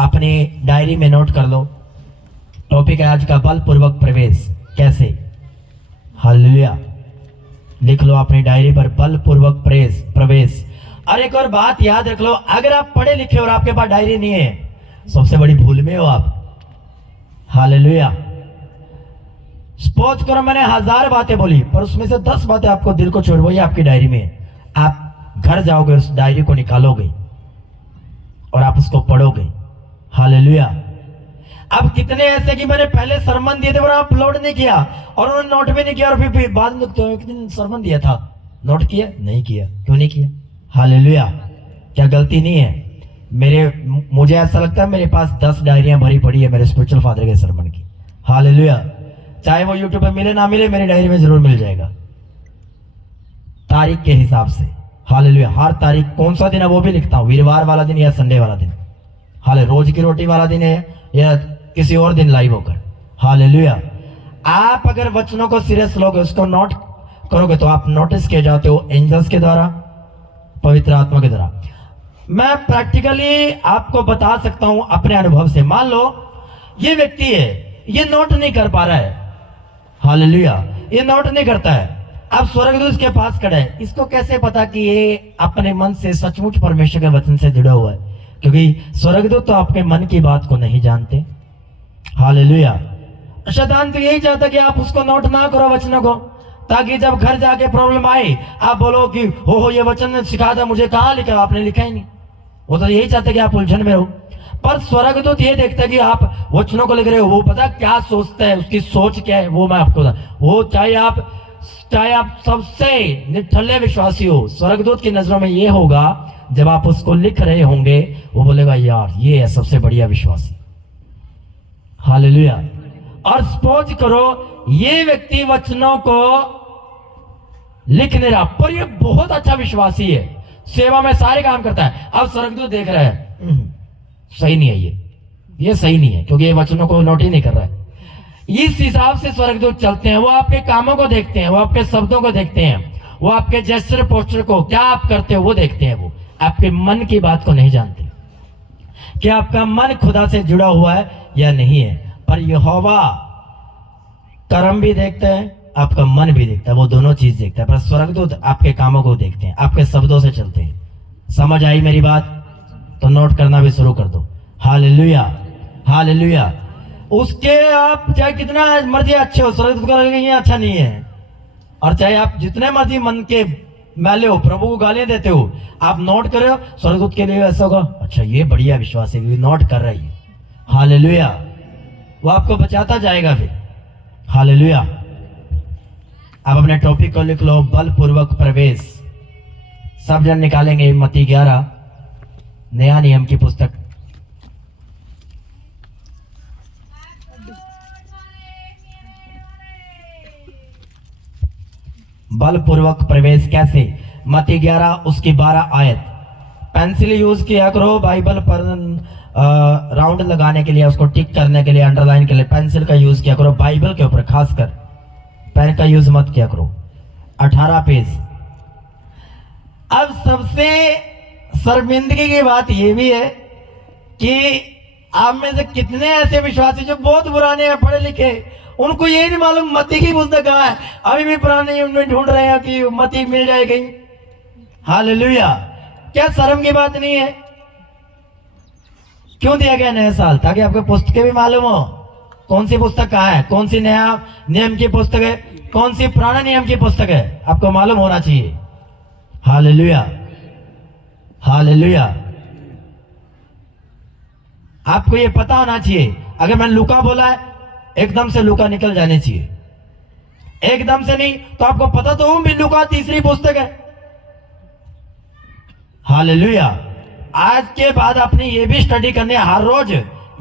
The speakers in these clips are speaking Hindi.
अपनी डायरी में नोट कर लो। टॉपिक है आज का बलपूर्वक प्रवेश कैसे। हालेलुया, लिख लो अपनी डायरी पर बलपूर्वक प्रवेश। और एक और बात याद रख लो, अगर आप पढ़े लिखे और आपके पास डायरी नहीं है, सबसे बड़ी भूल में हो आप। हालेलुया। सपोज करो मैंने 1000 बातें बोली, पर उसमें से 10 बातें आपको दिल को छोड़, वही आपकी डायरी में है। आप घर जाओगे, उस डायरी को निकालोगे और आप उसको पढ़ोगे। हालेलुया। अब कितने ऐसे कि मैंने पहले सरमन दिए थे और अपलोड नहीं किया, और उन्होंने नोट भी नहीं किया, और फिर बाद में एक दिन सरमन दिया था, नोट किया नहीं किया, क्यों नहीं किया? हालेलुया। क्या गलती नहीं है? मुझे ऐसा लगता है मेरे पास 10 डायरियां भरी पड़ी है मेरे स्पिरिचुअल फादर के सरमन की। हालेलुया। चाहे वो यूट्यूब पे मिले ना मिले, मेरी डायरी में जरूर मिल जाएगा, तारीख के हिसाब से। हालेलुया। हर तारीख कौन सा दिन है वो भी लिखता हूँ, वीरवार वाला दिन या संडे वाला दिन, हाले रोज की रोटी वाला दिन है या किसी और दिन लाइव होकर। हालेलुया। आप अगर वचनों को सीरियस लोगे, उसको नोट करोगे, तो आप नोटिस किए जाते हो एंजल्स के द्वारा, पवित्र आत्मा के द्वारा। मैं प्रैक्टिकली आपको बता सकता हूं अपने अनुभव से। मान लो ये व्यक्ति है, ये नोट नहीं कर पा रहा है। हालेलुया। ये नोट नहीं करता है। अब स्वर्गदूत के पास खड़ा है, इसको कैसे पता कि ये अपने मन से सचमुच परमेश्वर के वचन से जुड़ा हुआ है? क्योंकि स्वर्गदूत तो आपके मन की बात को नहीं जानते। हालेलुया। शैतान तो यही चाहता कि आप उसको नोट ना करो वचनों को, ताकि जब घर जाके प्रॉब्लम आए आप बोलो कि हो ये वचन ने सिखा था मुझे, कहाँ लिखा? आपने लिखा ही नहीं। वो तो यही चाहता कि आप उलझन में रहो। पर स्वर्गदूत ये देखता है कि आप वचनों को लिख रहे हो, वो पता क्या सोचता है, उसकी सोच क्या है, वो मैं आपको बता। वो चाहे आप सबसे निठल्ले विश्वासी हो, स्वर्गदूत की नजरों में ये होगा, जब आप उसको लिख रहे होंगे वो बोलेगा यार ये है सबसे बढ़िया विश्वासी। हालेलुया। और सपोज करो ये व्यक्ति वचनों को लिख नहीं रहा, पर ये बहुत अच्छा विश्वासी है, सेवा में सारे काम करता है। अब स्वर्गदूत देख रहा है सही नहीं है, ये सही नहीं है, क्योंकि ये वचनों को नोट ही नहीं कर रहा है। इस हिसाब से स्वर्गदूत चलते हैं। वो आपके कामों को देखते हैं, वो आपके शब्दों को देखते हैं, वो आपके जेस्चर पोस्टर को, क्या आप करते हो वो देखते हैं। वो आपके मन की बात को नहीं जानते कि आपका मन खुदा से जुड़ा हुआ है या नहीं है। पर यहोवा कर्म भी देखता है, आपका मन भी देखता है, वो दोनों चीज देखता है। पर स्वर्गदूत आपके कामों को देखते हैं, आपके शब्दों से चलते हैं। समझ आई मेरी बात? तो नोट करना भी शुरू कर दो। हालेलुया। हालेलुया। उसके आप चाहे कितना मर्जी अच्छे हो, स्वर्गदूत को लगेगा ये अच्छा नहीं है। और चाहे आप जितने मर्जी मन के मैले हो, प्रभु को गालियां देते हो, आप नोट कर रहे हो, स्वर्गदूत के लिए ऐसा होगा, अच्छा ये बढ़िया विश्वास है, नोट कर रही है। हालेलुया। वो आपको बचाता जाएगा फिर। हालेलुया। अब अपने टॉपिक को लिख लो, बलपूर्वक प्रवेश। सब जन निकालेंगे मत्ती 11 नया नियम की पुस्तक। बलपूर्वक प्रवेश कैसे? मत्ती 11 उसकी 12 आयत। पेंसिल यूज किया करो बाइबल पर राउंड लगाने के लिए, उसको टिक करने के लिए, अंडरलाइन के लिए पेंसिल का यूज किया करो। बाइबल के ऊपर खासकर पेन का यूज मत किया करो। 18 पेज। अब सबसे शर्मिंदगी की बात यह भी है कि आप में से कितने ऐसे विश्वासी जो बहुत पुराने हैं, पढ़े लिखे, उनको ये नहीं मालूम मत्ती की पुस्तक कहाँ है। अभी भी पुराने में ढूंढ रहे हैं कि मत्ती मिल जाए कहीं। हालेलुया। क्या शर्म की बात नहीं है? क्यों दिया गया नया साल? ताकि आपको पुस्तकें भी मालूम हो, कौन सी पुस्तक कहाँ है, कौन सी नया नियम की पुस्तक है, कौन सी पुराना नियम की पुस्तक है, आपको मालूम होना चाहिए। हालेलुया। हालेलुया। आपको ये पता होना चाहिए। अगर मैंने लूका बोला है, एकदम से लूका निकल जाने चाहिए, एकदम से नहीं, तो आपको पता तो हो भी लूका तीसरी पुस्तक है। हालेलुया। आज के बाद अपनी ये भी स्टडी करनी है, हर रोज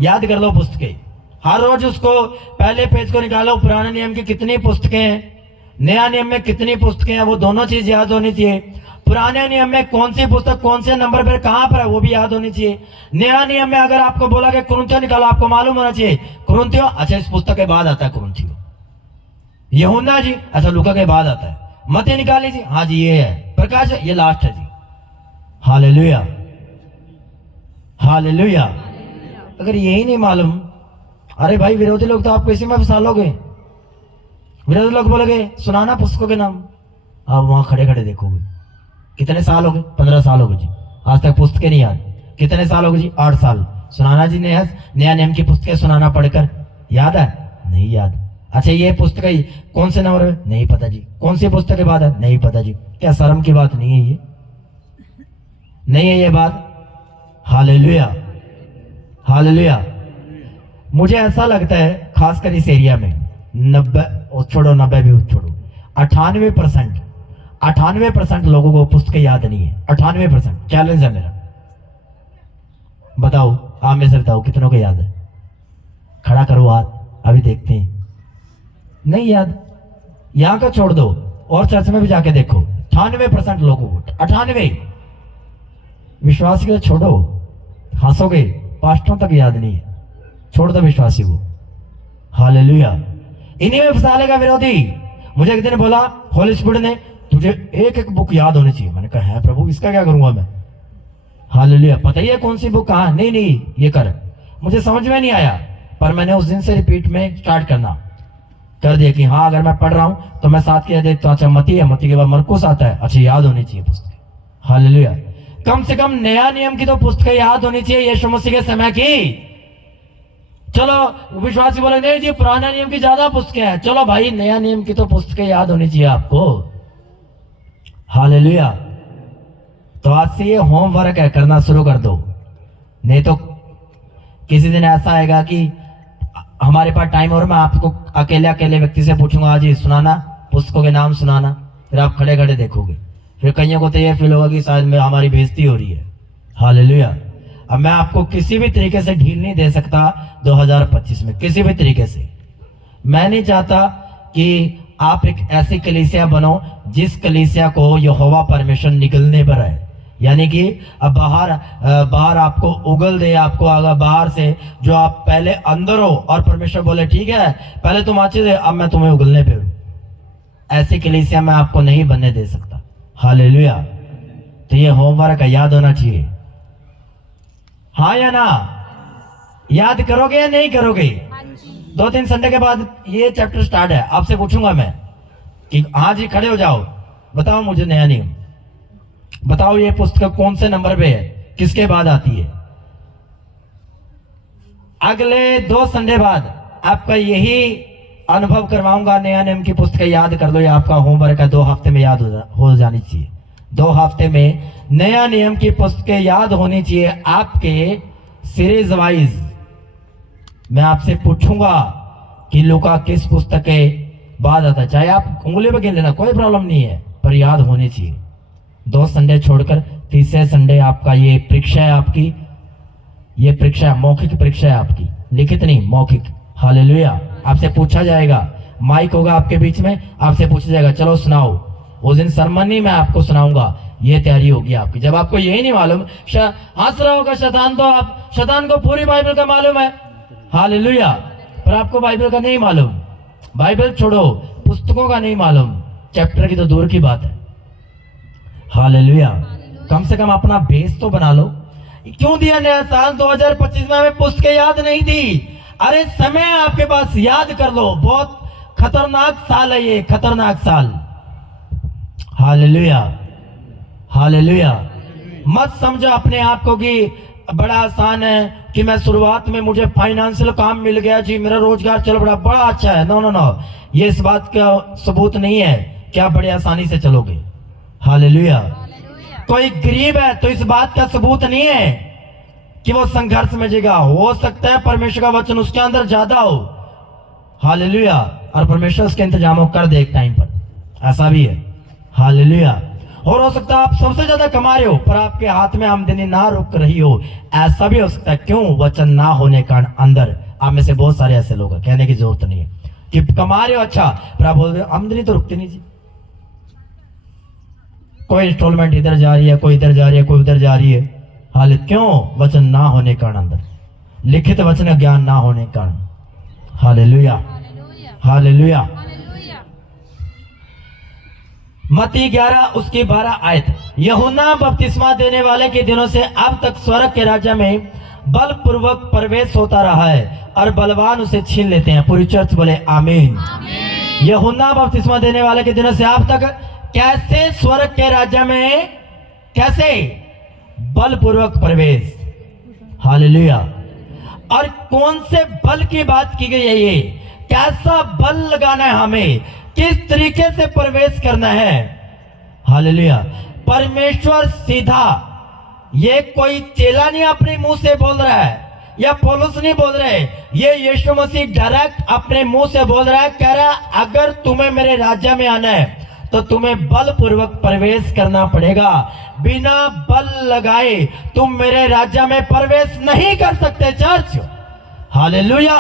याद कर लो पुस्तकें, हर रोज उसको पहले पेज को निकालो, पुराने नियम की कितनी पुस्तकें हैं, नया नियम में कितनी पुस्तकें हैं, वो दोनों चीज याद होनी चाहिए। पुराने नियम में कौन सी पुस्तक कौन से नंबर पर कहां पर है वो भी याद होनी चाहिए। नया नियम में अगर आपको बोला कि कुरिन्थियों निकालो, आपको मालूम होना चाहिए कुरिन्थियों, अच्छा इस पुस्तक के बाद आता है कुरिन्थियों। यूहन्ना जी, अच्छा लूका के बाद आता है। मत्ती निकाल लीजिए, हाँ जी ये है। प्रकाश, ये लास्ट है जी। हालेलुया। हालेलुया। अगर यही नहीं मालूम, अरे भाई विरोधी लोग तो आपको इसी में फंसा लोगे। विरोधी लोग बोलोगे सुनाना पुस्तकों के नाम, आप वहां खड़े खड़े देखोगे। कितने साल हो गए? 15 साल हो गए जी, आज तक पुस्तकें नहीं याद। कितने साल हो गए जी? 8 साल। सुनाना जी नया नियम की पुस्तकें सुनाना पढ़कर याद है? नहीं याद। अच्छा ये पुस्तक कौन से नंबर में? नहीं पता जी। कौन सी पुस्तक के बाद है? नहीं पता जी। क्या शर्म की बात नहीं है ये? नहीं है ये बात? Hallelujah, hallelujah. मुझे ऐसा लगता है खासकर इस एरिया में 90 छोड़ो, 90 भी छोड़ो, 98% लोगों को पुस्तकें याद नहीं है। 98% चैलेंज है मेरा। बताओ, आप में से बताओ कितनों को याद है? खड़ा करो हाथ, अभी देखते हैं। नहीं याद? यहां का छोड़ दो और चर्च में भी जाके देखो, 98% लोगों को, 98। विश्वासी को छोड़ो, हंसोगे, पास्टरों तक याद नहीं है। छोड़ दो विश्वासी को। हालेलुया। इन्हीं में फंसा लेगा विरोधी। मुझे एक दिन बोला होली स्पिरिट ने, तुझे एक एक बुक याद होनी चाहिए। मैंने कहा है प्रभु, इसका क्या करूंगा मैं? हालेलुया। पता ही है कौन सी बुक कहाँ? नहीं ये कर। मुझे समझ में नहीं आया, पर मैंने उस दिन से रिपीट में स्टार्ट करना कर दिया कि हाँ अगर मैं पढ़ रहा हूं तो मैं साथ किया देखता, अच्छा मती है, मती के बाद मरकुस आता है, अच्छा याद होनी चाहिए पुस्तक। हालेलुया। कम से कम नया नियम की तो पुस्तकें याद होनी चाहिए, यीशु मसीह के समय की। चलो विश्वासी बोले नहीं जी पुराना नियम की ज्यादा पुस्तकें हैं। चलो भाई नया नियम की तो पुस्तकें याद होनी चाहिए आपको। हालेलुया। तो आज से ये होमवर्क है, करना शुरू कर दो। नहीं तो किसी दिन ऐसा आएगा कि हमारे पास टाइम और मैं आपको अकेले व्यक्ति से पूछूंगा आज ये सुनाना, पुस्तकों के नाम सुनाना, फिर आप खड़े खड़े देखोगे। फिर कईयों को तो ये फील होगा कि शायद में हमारी बेइज्जती हो रही है। हालेलुया। अब मैं आपको किसी भी तरीके से ढील नहीं दे सकता 2025 में, किसी भी तरीके से। मैं नहीं चाहता कि आप एक ऐसी कलीसिया बनो जिस कलीसिया को यहोवा परमेश्वर निगलने पर है, यानी कि अब बाहर आपको उगल दे, आपको आगा बाहर से, जो आप पहले अंदर हो और परमेश्वर बोले ठीक है पहले तुम अच्छे थे, अब मैं तुम्हें उगलने पे हूं। ऐसी कलीसिया मैं आपको नहीं बनने दे सकता। हालेलुया। तो ये होमवर्क याद होना चाहिए, हाँ या ना? याद करोगे या नहीं करोगे? 2-3 संडे के बाद ये चैप्टर स्टार्ट है। आपसे पूछूंगा मैं कि हाँ जी खड़े हो जाओ, बताओ मुझे नया नियम, बताओ ये पुस्तक कौन से नंबर पे है, किसके बाद आती है? अगले 2 संडे बाद आपका यही अनुभव करवाऊंगा। नया नियम की पुस्तक याद कर लो, ये आपका होमवर्क है, 2 हफ्ते में याद हो जानी चाहिए। 2 हफ्ते में नया नियम की पुस्तकें याद होनी चाहिए आपके सीरीज वाइज। मैं आपसे पूछूंगा कि लूका किस पुस्तक के बाद आता है, चाहे आप उंगली पे गिन लेना, कोई प्रॉब्लम नहीं है, पर याद होनी चाहिए। 2 संडे छोड़कर तीसरे संडे आपका ये परीक्षा है, आपकी ये परीक्षा मौखिक परीक्षा है आपकी, लिखित नहीं मौखिक। हालेलुया। आपसे पूछा जाएगा, माइक होगा आपके बीच में, आपसे पूछा जाएगा चलो सुनाओ। उस दिन सरमन नहीं मैं आपको सुनाऊंगा, ये तैयारी होगी आपकी। जब आपको यही नहीं मालूम, हंस रहा होगा शैतान, तो आप शैतान को पूरी बाइबल का मालूम है। हालेलुया। पर आपको बाइबल का नहीं मालूम, बाइबल छोड़ो पुस्तकों का नहीं मालूम, चैप्टर की तो दूर की बात है। हालेलुया। कम से कम अपना बेस तो बना लो। क्यों दिया नया साल 2025 में? हमें पुस्तकें याद नहीं थी। अरे समय आपके पास, याद कर लो। बहुत खतरनाक साल है ये, खतरनाक साल। Hallelujah, hallelujah. मत समझो अपने आप को कि बड़ा आसान है कि मैं शुरुआत में मुझे फाइनेंशियल काम मिल गया जी, मेरा रोजगार चल बड़ा अच्छा है। नो नो नो, ये इस बात का सबूत नहीं है कि आप बड़े आसानी से चलोगे। हालेलुया। कोई गरीब है तो इस बात का सबूत नहीं है कि वो संघर्ष में जीगा। हो सकता है परमेश्वर का वचन उसके अंदर ज्यादा हो। हालेलुया। और परमेश्वर उसके इंतजाम कर दे एक टाइम पर, ऐसा भी है। हालेलुया। और हो सकता है आप सबसे ज्यादा कमा रहे हो पर आपके हाथ में आमदनी ना रुक रही हो, ऐसा भी हो सकता है। क्यों? वचन ना होने कारण अंदर। आप में से बहुत सारे ऐसे लोग हैं, कहने की जरूरत नहीं है कि कमा रहे हो अच्छा, पर आप बोल रहे हो आमदनी तो रुकती नहीं जी। कोई इंस्टॉलमेंट इधर जा रही है, कोई इधर जा रही है, कोई उधर जा रही है। हालत क्यों? वचन ना होने कारण अंदर, लिखित वचन ज्ञान ना होने कारण। Hallelujah, hallelujah. मत्ती 11 उसकी 12 आयत। यूहन्ना बपतिस्मा देने वाले के दिनों से अब तक स्वर्ग के राज्य में बलपूर्वक प्रवेश होता रहा है और बलवान उसे छीन लेते हैं। पूरी चर्च बोले आमीन। यूहन्ना बपतिस्मा देने वाले के दिनों से आप तक कैसे स्वर्ग के राज्य में कैसे बलपूर्वक प्रवेश, हालेलुया। और कौन से बल की बात की गई है, ये कैसा बल लगाना है, हमें किस तरीके से प्रवेश करना है, हालेलुया। परमेश्वर सीधा, ये कोई चेला नहीं अपने मुंह से बोल रहा है या पौलुस नहीं बोल रहे, ये यीशु मसीह डायरेक्ट अपने मुंह से बोल रहा है, कह रहा है अगर तुम्हें मेरे राज्य में आना है तो तुम्हें बलपूर्वक प्रवेश करना पड़ेगा। बिना बल लगाए तुम मेरे राज्य में प्रवेश नहीं कर सकते चर्च, हालेलुया,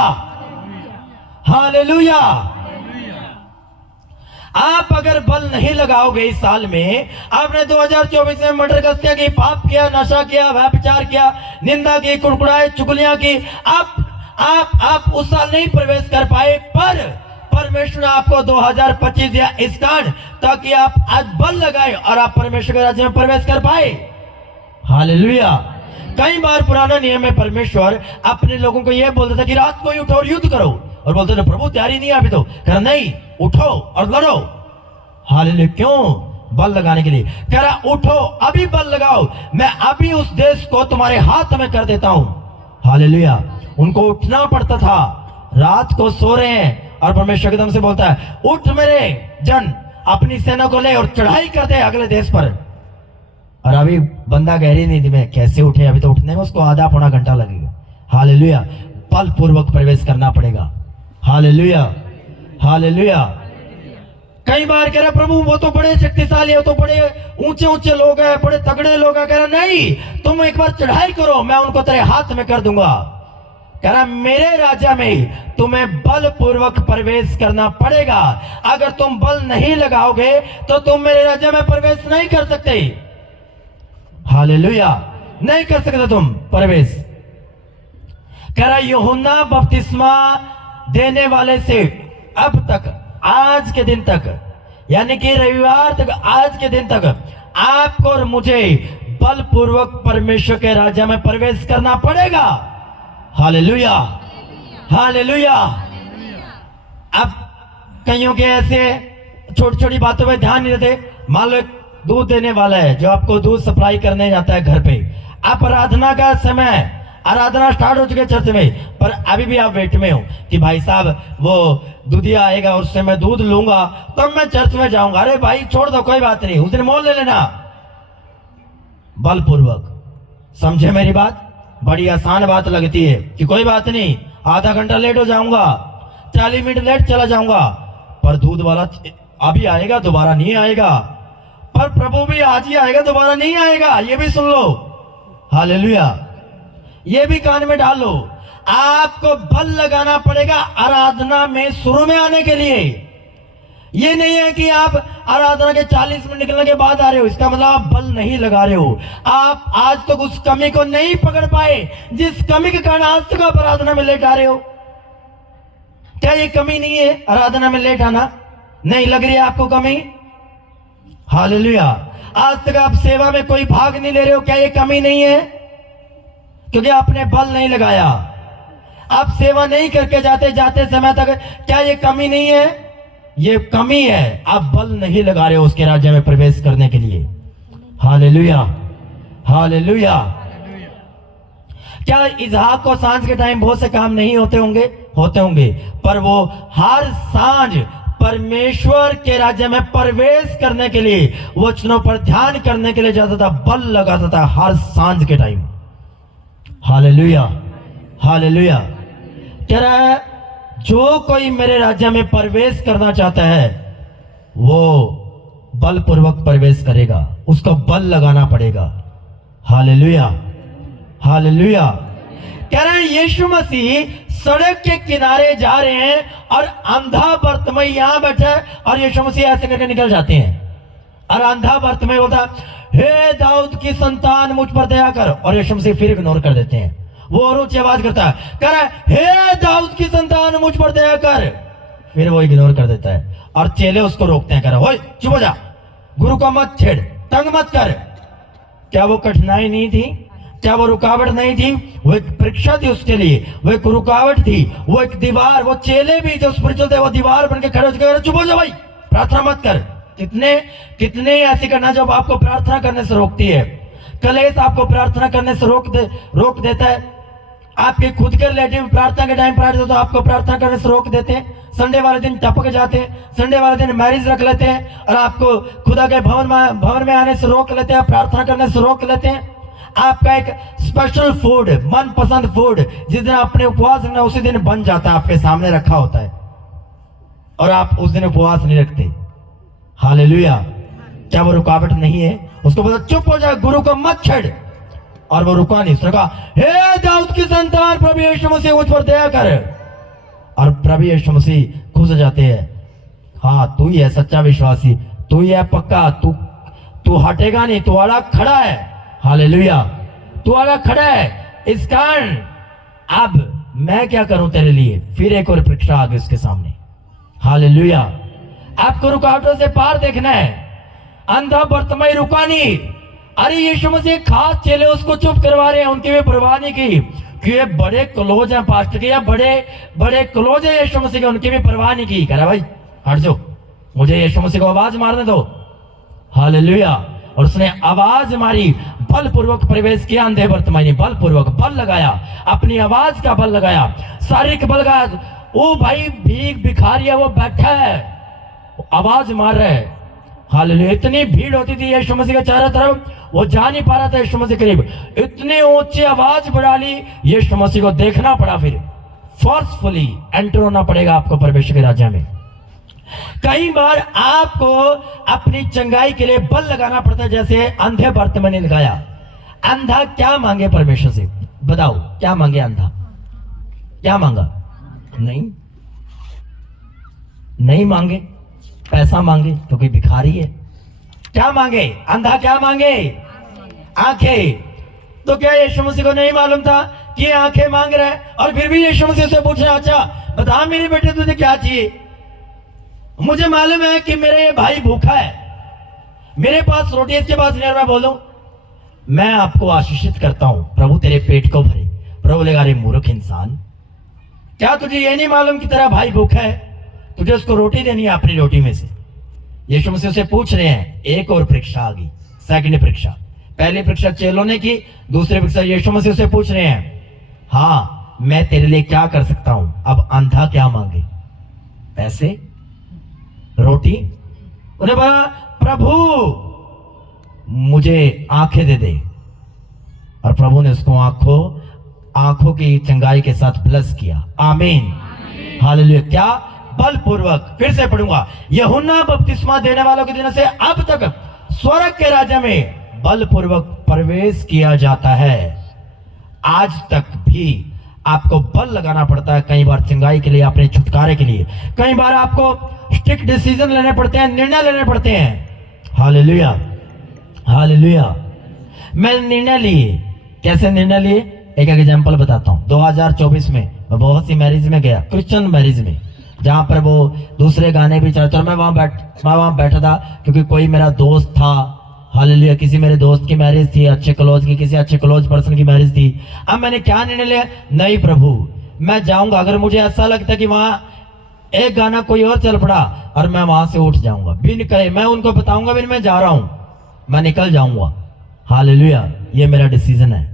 हालेलुया। आप अगर बल नहीं लगाओगे इस साल में, आपने 2024 में मर्डर हत्या की, पाप किया, नशा किया, व्यभिचार किया, निंदा की, कुड़कुड़ाए, चुगलियां की, आप उस साल नहीं प्रवेश कर पाए, पर परमेश्वर ने आपको 2025 दिया इस कारण ताकि आप आज बल लगाए और आप परमेश्वर के राज्य में प्रवेश कर पाए, हालेलुया। कई बार पुराना नियम में परमेश्वर अपने लोगों को यह बोलता था कि रात को ही उठो और युद्ध करो, और बोलते थे प्रभु तैयारी नहीं है अभी तो, कह नहीं उठो और लड़ो, हालेलुया। क्यों? बल लगाने के लिए। कह रहा उठो अभी बल लगाओ, मैं अभी उस देश को तुम्हारे हाथ में कर देता हूं, हालेलुया। उनको उठना पड़ता था, रात को सो रहे हैं और परमेश्वर एकदम से बोलता है उठ मेरे जन, अपनी सेना को ले और चढ़ाई कर दे अगले देश पर। और अभी बंदा गहरी नींद में, कैसे उठे, अभी तो उठने में उसको आधा पौना घंटा लगेगा, हालेलुया। बलपूर्वक प्रवेश करना पड़ेगा, हालेलुया, हालेलुया। कई बार कह रहा प्रभु वो तो बड़े शक्तिशाली है, तो बड़े ऊंचे ऊंचे लोग हैं, बड़े तगड़े लोग हैं, कह रहा नहीं तुम एक बार चढ़ाई करो, मैं उनको तेरे हाथ में कर दूंगा। कह रहा मेरे राज्य में तुम्हें बलपूर्वक प्रवेश करना पड़ेगा, अगर तुम बल नहीं लगाओगे तो तुम मेरे राज्य में प्रवेश नहीं कर सकते, हालेलुया, नहीं कर सकते तुम प्रवेश। कह रहा यूहन्ना बपतिस्मा देने वाले से अब तक, आज के दिन तक, यानी कि रविवार तक, आज के दिन तक आपको और मुझे बलपूर्वक परमेश्वर के राज्य में प्रवेश करना पड़ेगा, हालेलुया, हालेलुया। अब कईयों के ऐसे छोटी छोटी बातों पे ध्यान नहीं देते। मान लो दूध देने वाला है जो आपको दूध सप्लाई करने जाता है घर पे, आप आराधना का समय, आराधना स्टार्ट हो चुके चर्च में, पर अभी भी आप वेट में हो कि भाई साहब वो दूधिया आएगा, उससे मैं दूध लूंगा तब मैं चर्च में जाऊंगा। अरे भाई छोड़ दो, कोई बात नहीं, उस दिन मोल ले लेना। बलपूर्वक, समझे मेरी बात? बड़ी आसान बात लगती है कि कोई बात नहीं, आधा घंटा लेट हो जाऊंगा, 40 मिनट लेट चला जाऊंगा, पर दूध वाला अभी आएगा, दोबारा नहीं आएगा, पर प्रभु भी आज ही आएगा, दोबारा नहीं आएगा, ये भी सुन लो, हालेलुया, ये भी कान में डाल लो। आपको बल लगाना पड़ेगा आराधना में शुरू में आने के लिए। ये नहीं है कि आप आराधना के 40 मिनट निकलने के बाद आ रहे हो, इसका मतलब आप बल नहीं लगा रहे हो। आप आज तक तो उस कमी को नहीं पकड़ पाए जिस कमी के कारण आज तक आप आराधना में लेट आ रहे हो। क्या ये कमी नहीं है आराधना में लेट आना? नहीं लग रही है आपको कमी? हालेलुया। आज तक आप सेवा में कोई भाग नहीं ले रहे हो, क्या ये कमी नहीं है? क्योंकि आपने बल नहीं लगाया। आप सेवा नहीं करके जाते समय तक, क्या ये कमी नहीं है? ये कमी है, आप बल नहीं लगा रहे हो उसके राज्य में प्रवेश करने के लिए। Hallelujah, hallelujah. क्या इसहाक को सांझ के टाइम बहुत से काम नहीं होते होंगे? होते होंगे, पर वो हर सांझ परमेश्वर के राज्य में प्रवेश करने के लिए, वचनों पर ध्यान करने के लिए जाता था, बल लगाता था हर सांझ के टाइम। Hallelujah, hallelujah. कह रहा है जो कोई मेरे राज्य में प्रवेश करना चाहता है वो बलपूर्वक प्रवेश करेगा, उसको बल लगाना पड़ेगा। Hallelujah, hallelujah. कह रहे हैं यीशु मसीह सड़क के किनारे जा रहे हैं और अंधा बर्तमई यहां बैठा है और यीशु मसीह ऐसे करके निकल जाते हैं, और अंधा बर्तमई होता, हे दाऊद की संतान मुझ पर दया कर, और यीशु मसीह फिर इग्नोर कर देते हैं। वो और ऊंची आवाज करता है, कह रहा है हे दाऊद की संतान मुझ पर दया कर, फिर वो इग्नोर कर देता है, और चेले उसको रोकते हैं, कह रहा है चुप हो जा, गुरु को मत छेड़, तंग मत कर। क्या वो कठिनाई नहीं थी? क्या वो रुकावट नहीं थी? वो एक परीक्षा थी उसके लिए, वो एक रुकावट थी, वो एक दीवार। वो चेले भी जो स्पिरिचुअल थे वो दीवार बन के खड़े हो चुके, चुप हो जा भाई, प्रार्थना मत कर। कितने कितने ऐसे करना जब आपको प्रार्थना करने से रोकती है। कलेश आपको प्रार्थना करने से रोक देता है। आपके खुद के रिलेटिव प्रार्थना के टाइम प्रार्थना तो आपको प्रार्थना करने से रोक देते हैं। संडे वाले दिन टपक जाते हैं, संडे वाले दिन मैरिज रख लेते हैं और आपको खुदा के भवन में आने से रोक लेते हैं, प्रार्थना करने से रोक लेते हैं। आपका एक स्पेशल फूड, मनपसंद फूड जिस दिन आपने उपवास रखना उसी दिन बन जाता है, आपके सामने रखा होता है और आप उस दिन उपवास नहीं रखते। हालेलुया। क्या वो रुकावट नहीं है? उसको बोला चुप हो जाए, गुरु को मत छेड़। और वो रुका नहीं, उसने कहा हे दाऊद की संतान प्रभु यीशु मसीह मुझ पर दया कर। और प्रभु यीशु मसीह खुश हो जाते हैं। हाँ, तू ही है सच्चा विश्वासी, तू ही है पक्का, तू हटेगा नहीं, तू अड़ा खड़ा है। हालेलुया, तू अड़ा खड़ा है। इस कारण अब मैं क्या करूं तेरे लिए? फिर एक और परीक्षा आ गई उसके सामने। हालेलुया। आपको रुकावटों से पार देखना है। अंधा बर्तमाई रुका नहीं। अरे यीशु मसीह खास चेले उसको चुप करवा रहे हैं, उनकी भी परवाह नहीं की कि ये बड़े क्लोज हैं पास्टर के, या बड़े क्लोज है यीशु मसीह के, उनकी भी परवाह नहीं की। कह रहा भाई हट जाओ, मुझे यीशु मसीह को आवाज मारने दो। हालेलुया। और उसने आवाज मारी, बलपूर्वक प्रवेश किया अंधे बर्तमाई ने, बलपूर्वक बल लगाया, अपनी आवाज का बल लगाया, शारीरिक बल लगाया। ओ भाई भिखारी है, वो बैठा है, आवाज मार रहा है। हालेलुया। इतनी भीड़ होती थी यीशु मसीह के चारों तरफ, वो जा नहीं पा रहा था यीशु मसीह करीब। इतनी ऊंची आवाज बढ़ा ली, यीशु मसीह को देखना पड़ा। फिर फोर्सफुली एंटर होना पड़ेगा आपको परमेश्वर के राज्य में। कई बार आपको अपनी चंगाई के लिए बल लगाना पड़ता है, जैसे अंधे बर्तमाई ने लगाया। अंधा क्या मांगे परमेश्वर से? बताओ क्या मांगे अंधा? क्या मांगा? नहीं मांगे। पैसा मांगे तो कोई भिखारी है। क्या मांगे अंधा? क्या मांगे? आंखें। तो क्या यीशु मसीह को नहीं मालूम था कि ये आंखें मांग रहा है? और फिर भी यीशु मसीह से पूछ रहा, अच्छा बता मेरे बेटे तुझे क्या चाहिए? मुझे मालूम है कि मेरा ये भाई भूखा है, मेरे पास रोटी इसके पास नहीं। मैं बोलूं मैं आपको आशीषित करता हूं, प्रभु तेरे पेट को भरे। प्रभु बोलेगा अरे मूर्ख इंसान, क्या तुझे ये नहीं मालूम कि तेरा भाई भूखा है? तुझे उसको रोटी देनी है अपनी रोटी में से। यीशु मसीह से पूछ रहे हैं। एक और परीक्षा आ गई, सेकंड परीक्षा। पहली परीक्षा चेलों ने की, दूसरी परीक्षा यीशु मसीह से पूछ रहे हैं, हाँ मैं तेरे लिए क्या कर सकता हूं? अब अंधा क्या मांगे? पैसे, रोटी। उन्हें बोला प्रभु मुझे आंखें दे दे। और प्रभु ने उसको आंखों की चंगाई के साथ ब्लेस किया। आमीन, हालेलुया। क्या? बलपूर्वक। फिर से पढ़ूंगा, यूहन्ना बपतिस्मा देने वालों के दिन से अब तक स्वर्ग के राज्य में बलपूर्वक प्रवेश किया जाता है। आज तक भी आपको बल लगाना पड़ता है, कई बार चंगाई के लिए, अपने छुटकारे के लिए। कई बार आपको स्ट्रिक्ट डिसीजन लेने पड़ते हैं, निर्णय लेने पड़ते हैं। Hallelujah, hallelujah. मैं निर्णय लिए। कैसे निर्णय लिए? एक एग्जांपल बताता हूं। 2024 में मैं बहुत सी मैरिज में गया, क्रिश्चियन मैरिज में, जहां पर वो दूसरे गाने भी चलते। और मैं वहां बैठा था क्योंकि कोई मेरा दोस्त था। हालेलुया। किसी मेरे दोस्त की मैरिज थी, अच्छे क्लोज की, किसी अच्छे क्लोज पर्सन की मैरिज थी। अब मैंने क्या निर्णय लिया? नहीं प्रभु मैं जाऊंगा। अगर मुझे ऐसा लगता कि वहां एक गाना कोई और चल पड़ा और मैं वहां से उठ जाऊंगा, बिन कहे मैं उनको बताऊंगा भी मैं जा रहा हूं, मैं निकल जाऊंगा। हालेलुया। ये मेरा डिसीजन है,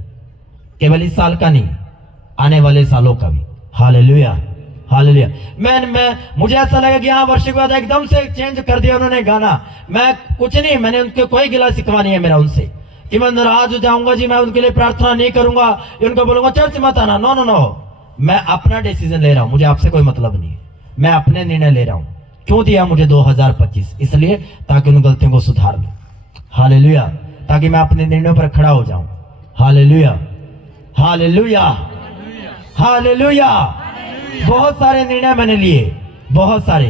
केवल इस साल का नहीं, आने वाले सालों का भी। Hallelujah, hallelujah. मैं मुझे ऐसा लगा कि हाँ वर्ष के बाद एकदम से चेंज कर दिया उन्होंने गाना। मैं कुछ नहीं, मैंने उनके कोई गिला शिकवा नहीं है मेरा उनसे कि मैं नाराज हो जाऊंगा जी, मैं उनके लिए प्रार्थना नहीं करूंगा, उनको बोलूंगा चर्च मत आना। नो नो नो, मैं अपना डिसीजन ले रहा हूं, मुझे आपसे कोई मतलब नहीं है। मैं अपने निर्णय ले रहा हूं। क्यों दिया मुझे 2025? इसलिए ताकि उन गलतियों को सुधार लूं। हालेलुया। ताकि मैं अपने निर्णयों पर खड़ा हो जाऊं। Hallelujah, hallelujah, hallelujah. बहुत सारे निर्णय मैंने लिए, बहुत सारे।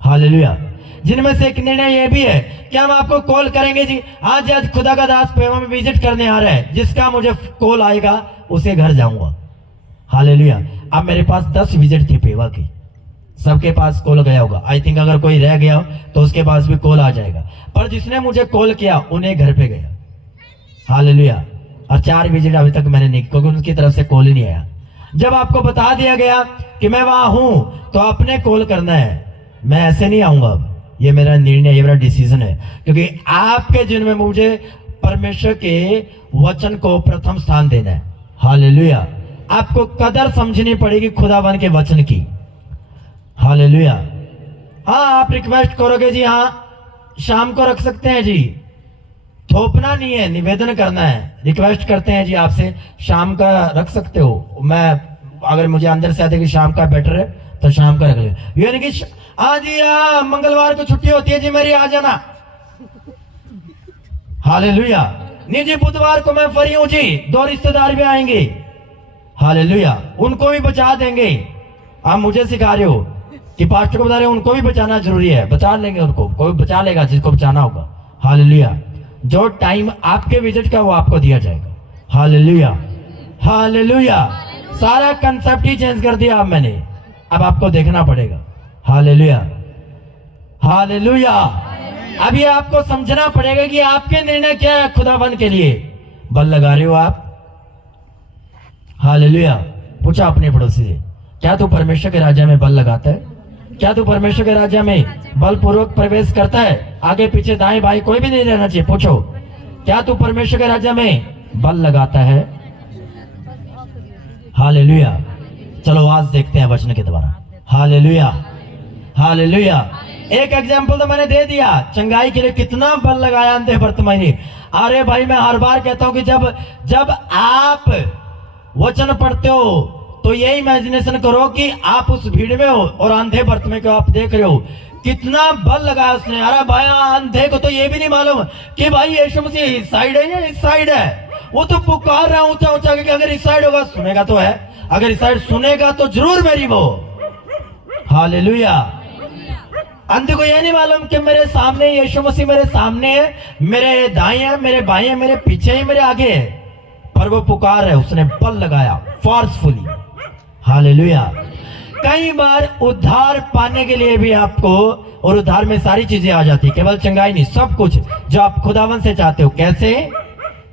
हालेलुया। जिनमें से एक निर्णय ये भी है कि हम आपको कॉल करेंगे जी, आज खुदा का दास पेवा में विजिट करने आ रहा है, जिसका मुझे कॉल आएगा उसे घर जाऊंगा। हालेलुया। अब मेरे पास 10 विजिट थी पेवा की, सबके पास कॉल गया होगा। आई थिंक अगर कोई रह गया तो उसके पास भी कॉल आ जाएगा। पर जिसने मुझे कॉल किया उन्हें घर पे गया। हालेलुया। और 4 विजिट अभी तक मैंने नहीं, क्योंकि उनकी तरफ से कॉल ही नहीं आया। जब आपको बता दिया गया कि मैं वहां हूं तो आपने कॉल करना है। मैं ऐसे नहीं आऊंगा, अब ये मेरा निर्णय, ये मेरा डिसीजन है, क्योंकि आपके जीवन में मुझे परमेश्वर के वचन को प्रथम स्थान देना है। हालेलुया। आपको कदर समझनी पड़ेगी खुदावन के वचन की। हालेलुया। हाँ, आप रिक्वेस्ट करोगे जी, हाँ शाम को रख सकते हैं जी, थोपना नहीं है, निवेदन करना है। रिक्वेस्ट करते हैं जी आपसे, शाम का रख सकते हो। मैं अगर मुझे अंदर से आते कि शाम का बेटर है तो शाम का रख ले, यानी कि हाँ जी हाँ मंगलवार को छुट्टी होती है जी मेरी, आ जाना। हालेलुया। नहीं जी बुधवार को मैं फ्री हूं जी, 2 रिश्तेदार भी आएंगे। हालेलुया। उनको भी बचा देंगे। आप मुझे सिखा रहे हो कि पास्टर को बता रहे हो उनको भी बचाना जरूरी है, बचा लेंगे उनको, कोई बचा लेगा जिसको बचाना होगा। हालेलुया। जो टाइम आपके विजिट का वो आपको दिया जाएगा। हालेलुया। हालेलुया। सारा कंसेप्ट ही चेंज कर दिया अब मैंने, अब आपको देखना पड़ेगा। हालेलुया। हालेलुया। अभी आपको समझना पड़ेगा कि आपके निर्णय क्या है खुदावन के लिए। बल लगा रहे हो आप? हालेलुया। पूछा अपने पड़ोसी से, क्या तू परमेश्वर के राज्य में बल लगाता है? क्या तू परमेश्वर के राज्य में बलपूर्वक प्रवेश करता है? आगे पीछे दाएं बाएं कोई भी नहीं रहना चाहिए। पूछो, क्या तू परमेश्वर के राज्य में बल लगाता है? हालेलुया। चलो आज देखते हैं वचन के द्वारा। हालेलुया। हालेलुया। एक एग्जाम्पल तो मैंने दे दिया, चंगाई के लिए कितना बल लगाया अंधे वर्तमान ने। अरे भाई मैं हर बार कहता हूं कि जब आप वचन पढ़ते हो तो ये इमेजिनेशन करो कि आप उस भीड़ में हो और अंधे वर्तमान को आप देख रहे हो, कितना बल लगाया उसने। अरे भाई अंधे को तो ये भी नहीं मालूम कि भाई यीशु मसीह इस साइड है या इस साइड है। वो तो पुकार रहा ऊंचा ऊंचा कि अगर इस साइड होगा सुनेगा तो है, अगर इस साइड सुनेगा तो जरूर मेरी वो। हालेलुया। अंधे को यह नहीं मालूम कि मेरे सामने यीशु मसीह मेरे सामने है, मेरे दाएं है, मेरे बाएं है, मेरे पीछे है, मेरे आगे है, पर वो पुकार है, उसने बल लगाया फोर्सफुली। हालेलुया। कई बार उद्धार पाने के लिए भी आपको, और उद्धार में सारी चीजें आ जाती है, केवल चंगाई नहीं, सब कुछ जो आप खुदावन से चाहते हो। कैसे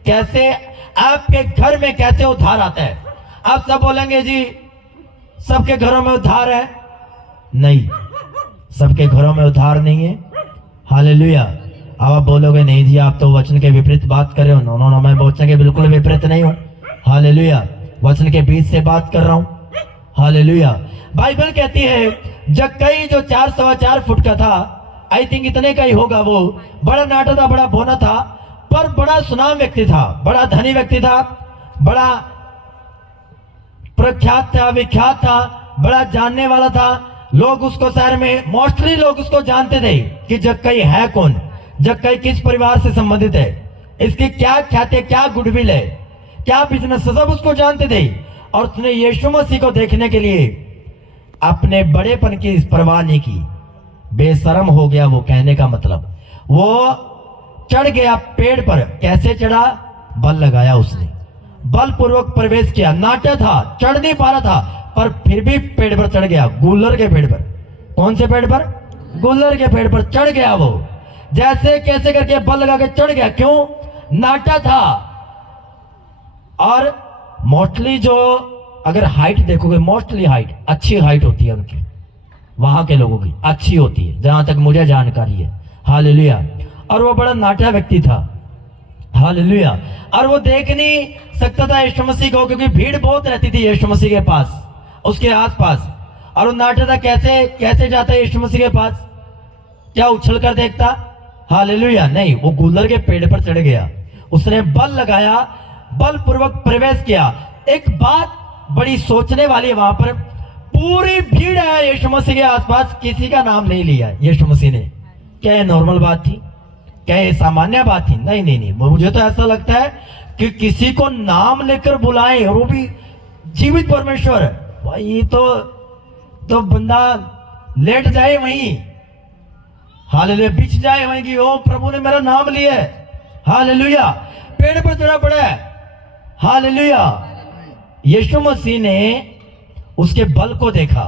कैसे आपके घर में कैसे उद्धार आता है? आप सब बोलेंगे जी सबके घरों में उद्धार है। नहीं, सबके घरों में उद्धार नहीं है। हालेलुया। अब आप बोलोगे नहीं जी आप तो वचन के विपरीत बात कर रहे हो। नो नो नो, मैं वचन के बिल्कुल विपरीत नहीं हूं। हालेलुया। वचन के बीच से बात कर रहा हूं। हालेलुया। बाइबल कहती है जक्कई जो 4.25 फुट का था, आई थिंक इतने का ही होगा, वो बड़ा नाटा था, बड़ा बोना था, पर बड़ा सुनाम व्यक्ति था, बड़ा धनी व्यक्ति था, बड़ा प्रख्यात था, विख्यात था, बड़ा जानने वाला था। लोग उसको शहर में मोस्टली लोग उसको जानते थे कि जक्कई है कौन, जक्कई किस परिवार से संबंधित है, इसकी क्या ख्याति है, क्या गुडविल है, क्या बिजनेस, सब उसको जानते थे। और उसने यीशु मसीह को देखने के लिए अपने बड़ेपन की परवाह नहीं की, बेशर्म हो गया। वो कहने का मतलब वो चढ़ गया पेड़ पर। कैसे चढ़ा? बल लगाया उसने, बलपूर्वक प्रवेश किया। नाटा था, चढ़ नहीं पा रहा था, पर फिर भी पेड़ पर चढ़ गया, गुल्लर के पेड़ पर। कौन से पेड़ पर? गुल्लर के पेड़ पर चढ़ गया वो। जैसे कैसे करके बल लगा के चढ़ गया। क्यों? नाटा था। और मोस्टली जो अगर हाइट देखोगे, मोस्टली हाइट अच्छी हाइट होती है उनकी, वहां के लोगों की अच्छी होती है, जहां तक मुझे जानकारी है। हालेलुया। और वो बड़ा नाटा व्यक्ति था। हालेलुया। और वो देख नहीं सकता था यीशु मसीह को, क्योंकि भीड़ बहुत रहती थी यीशु मसीह के पास, उसके आसपास। और वो नाटा था। कैसे कैसे जाता है यीशु मसीह के पास? क्या उछल कर देखता? हालेलुया। नहीं, वो गुल्लर के पेड़ पर चढ़ गया, उसने बल लगाया, बलपूर्वक प्रवेश किया। एक बात बड़ी सोचने वाली है, वहां पर पूरी भीड़ है यीशु मसीह के आसपास, किसी का नाम नहीं लिया यीशु मसीह ने। क्या ये नॉर्मल बात थी? क्या ये सामान्य बात थी? नहीं नहीं नहीं, मुझे तो ऐसा लगता है कि किसी को नाम लेकर बुलाए, और वो भी जीवित परमेश्वर। भाई ये तो बंदा लेट जाए वहीं, हालेलुया, बिछ जाए वहीं कि ओ प्रभु ने मेरा नाम लिया है। हालेलुया। पेड़ पर चढ़ा पड़ा है। हालेलुया। यीशु मसीह ने उसके बल को देखा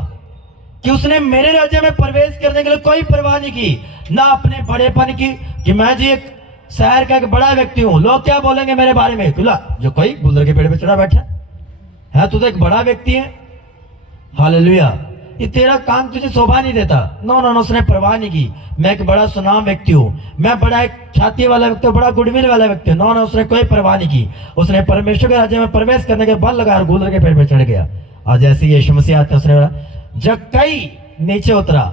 कि उसने मेरे राज्य में प्रवेश करने के लिए कोई परवाह नहीं की, ना अपने बड़ेपन की कि मैं जी एक शहर का एक बड़ा व्यक्ति हूं, लोग क्या बोलेंगे मेरे बारे में, तुला जो कोई गुलर के पेड़ पे चढ़ा बैठा है, तू तो एक बड़ा व्यक्ति है। हालेलुया, ये तेरा काम तुझे शोभा नहीं देता। नो नो नो, उसने परवाह नहीं की, मैं एक बड़ा सुनाम व्यक्ति हूँ, मैं बड़ा एक ख्याति वाला व्यक्ति हूँ, बड़ा गुडविल वाला व्यक्ति हूँ। नो नो, उसने कोई परवाह नहीं की, उसने परमेश्वर के राज्य में प्रवेश करने के बल लगा गुलर के पेड़ पे चढ़ गया। और जैसे यीशु मसीह आते उसने बोला जक्कई नीचे उतरा।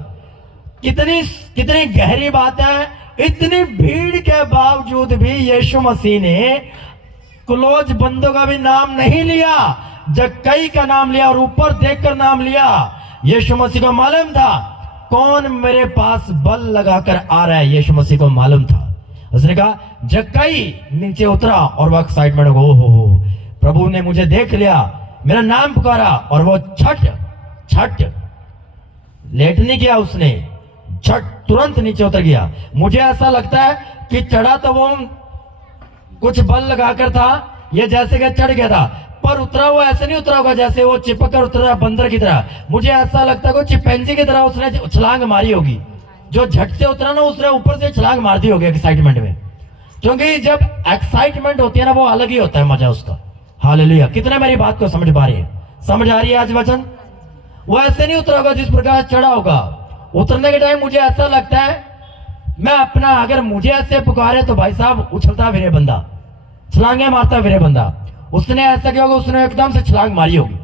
कितनी कितनी गहरी बात है। इतनी भीड़ के बावजूद भी यीशु मसीह ने क्लोज बंदों का भी नाम नहीं लिया, जक्कई का नाम लिया और ऊपर देखकर नाम लिया। यीशु मसीह को मालूम था कौन मेरे पास बल लगाकर आ रहा है, यीशु मसीह को मालूम था। उसने कहा जक्कई नीचे उतरा और वह एक्साइटमेंट हो प्रभु ने मुझे देख लिया, मेरा नाम पुकारा और वो छट लेट नहीं किया, उसने झट तुरंत नीचे उतर गया। मुझे ऐसा लगता है कि चढ़ा तो वो कुछ बल लगाकर था, ये जैसे कि चढ़ गया था, पर उतरा वो ऐसे नहीं उतरा होगा जैसे वो चिपक कर उतरा बंदर की तरह। मुझे ऐसा लगता है कि चिंपैंजी की तरह उसने छलांग मारी होगी। जो झट से उतरा ना, उसने ऊपर से छलांग मार दी होगी एक्साइटमेंट में, क्योंकि जब एक्साइटमेंट होती है ना, वो अलग ही होता है मजा उसका। हालेलुया, कितने मेरी बात को समझ पा रही है, समझ आ रही है आज वचन। वो ऐसे नहीं उतरा होगा जिस प्रकार चढ़ा होगा। उतरने के टाइम मुझे ऐसा लगता है, मैं अपना अगर मुझे ऐसे पुकारे तो भाई साहब उछलता फिरे बंदा, छलांगे मारता फिरे बंदा। उसने ऐसा किया होगा, उसने एकदम से छलांग मारी होगी।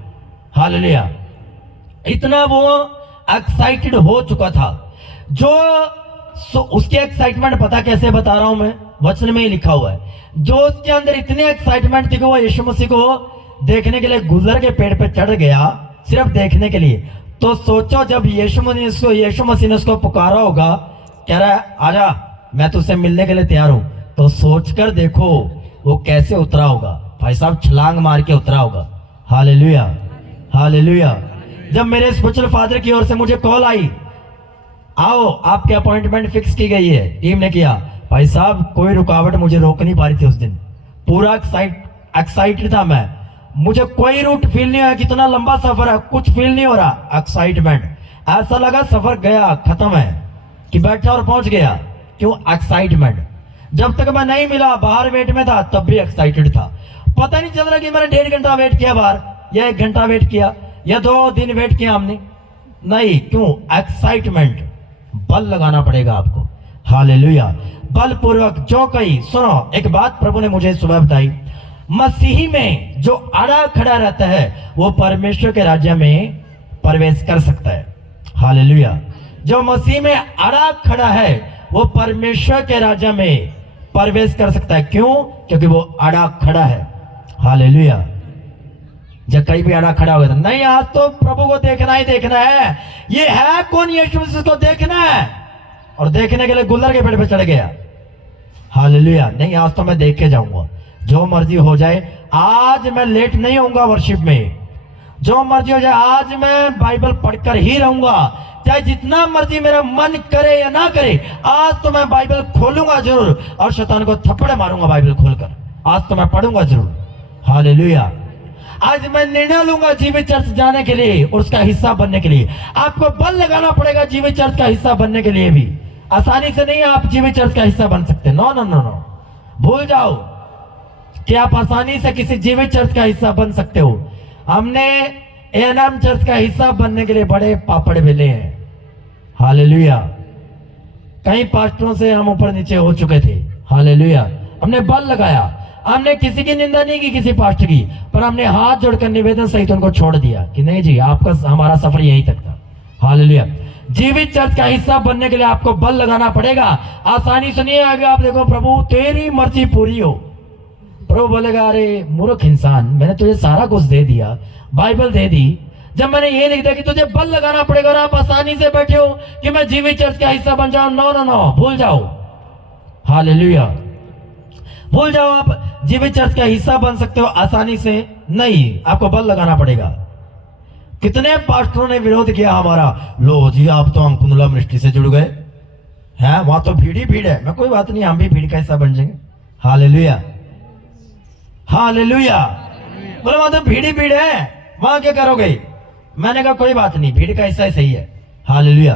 हालेलुया, इतना वो एक्साइटेड हो चुका था। जो उसके एक्साइटमेंट पता कैसे बता रहा हूं मैं, वचन में ही लिखा हुआ है। जो उसके अंदर इतनी एक्साइटमेंट थी कि वो यीशु मसीह को देखने के लिए गुलर के पेड़ पे चढ़ गया, सिर्फ देखने के लिए। तो सोचो जब यीशु मसीह ने उसको पुकारा होगा, कह रहा है आजा मैं तुझसे मिलने के लिए तैयार हूं, तो सोचकर देखो वो कैसे उतरा होगा। भाई साहब छलांग मार के उतरा होगा। Hallelujah, hallelujah. जब मेरे स्पिरिचुअल फादर की ओर से मुझे कॉल आई, आओ आपकी अपॉइंटमेंट फिक्स की गई है, टीम ने किया, भाई साहब कोई रुकावट मुझे रोक नहीं पा रही थी उस दिन। पूरा एक्साइटेड था मैं, मुझे कोई रूट फील नहीं हुआ, कितना लंबा सफर है कुछ फील नहीं हो रहा। एक्साइटमेंट, ऐसा लगा सफर गया खत्म है कि बैठा और पहुंच गया। क्यों? एक्साइटमेंट। जब तक मैं नहीं मिला, बाहर वेट में था, तब भी एक्साइटेड था। पता नहीं चल रहा कि मैंने 1.5 घंटा वेट किया बाहर, या 1 घंटा वेट किया, या 2 दिन वेट किया हमने, नहीं। क्यों? एक्साइटमेंट। बल लगाना पड़ेगा आपको। हालेलुया, बलपूर्वक जो कही। सुनो, एक बात प्रभु ने मुझे सुबह बताई, मसीही में जो अड़ा खड़ा रहता है वो परमेश्वर के राज्य में प्रवेश कर सकता है। हालेलुया, जो मसीह में अड़ा खड़ा है वो परमेश्वर के राज्य में प्रवेश कर सकता है। क्यों? क्योंकि वो अड़ा खड़ा है। हालेलुया, जब कहीं भी अड़ा खड़ा हो गया था, नहीं आज तो प्रभु को देखना ही देखना है, ये है कौन, यीशु मसीह को देखना है, और देखने के लिए गुलर के पेड़ पे चढ़ गया। हालेलुया, नहीं आज तो मैं देख के जाऊंगा, जो मर्जी हो जाए, आज मैं लेट नहीं होऊंगा वर्शिप में, जो मर्जी हो जाए आज मैं बाइबल पढ़कर ही रहूंगा, चाहे जितना मर्जी मेरा मन करे या ना करे, आज तो मैं बाइबल खोलूंगा जरूर और शैतान को थप्पड़ मारूंगा बाइबल खोलकर, आज तो मैं पढ़ूंगा जरूर। हालेलुया, आज मैं निर्णय लूंगा जीवित चर्च जाने के लिए और उसका हिस्सा बनने के लिए। आपको बल लगाना पड़ेगा जीवित चर्च का हिस्सा बनने के लिए भी, आसानी से नहीं आप जीवित चर्च का हिस्सा बन सकते। नो नो नो नो, भूल जाओ कि आप आसानी से किसी जीवित चर्च का हिस्सा बन सकते हो। हमने एएनएम चर्च का हिस्सा बनने के लिए बड़े पापड़ बेले हैं। हालेलुया, कई पास्टरों से हम ऊपर नीचे हो चुके थे। हालेलुया, हमने बल लगाया, हमने किसी की निंदा नहीं की किसी पास्टर की, पर हमने हाथ जोड़कर निवेदन सहित उनको छोड़ दिया कि नहीं जी आपका हमारा सफर यहीं तक था। हालेलुया, जीवित चर्च का हिस्सा बनने के लिए आपको बल लगाना पड़ेगा, आसानी से नहीं आएगा। आप देखो प्रभु तेरी मर्जी पूरी हो, प्रभु बोलेगा अरे मूर्ख इंसान, मैंने तुझे सारा कुछ दे दिया, बाइबल दे दी, जब मैंने ये लिख दिया कि तुझे बल लगाना पड़ेगा और आप आसानी से बैठे हो कि मैं जीवित चर्च का हिस्सा बन जाऊं। नो नो नो, भूल जाओ। हालेलुया, भूल जाओ आप जीवित चर्च का हिस्सा बन सकते हो आसानी से, नहीं, आपको बल लगाना पड़ेगा। कितने पास्टरों ने विरोध किया हमारा, लो जी आप तो हम कुंडला मिनिस्ट्री से जुड़ गए हैं, वहां तो भीड़ ही भीड़ है। मैं कोई बात नहीं, हम भी भीड़ का हिस्सा बन जाएंगे। हालेलुया, हालेलुया, बोले वहां तो भीड़ ही भीड़ है, वहां क्या करोगे? मैंने कहा कोई बात नहीं, भीड़ का हिस्सा ही सही है। हालेलुया,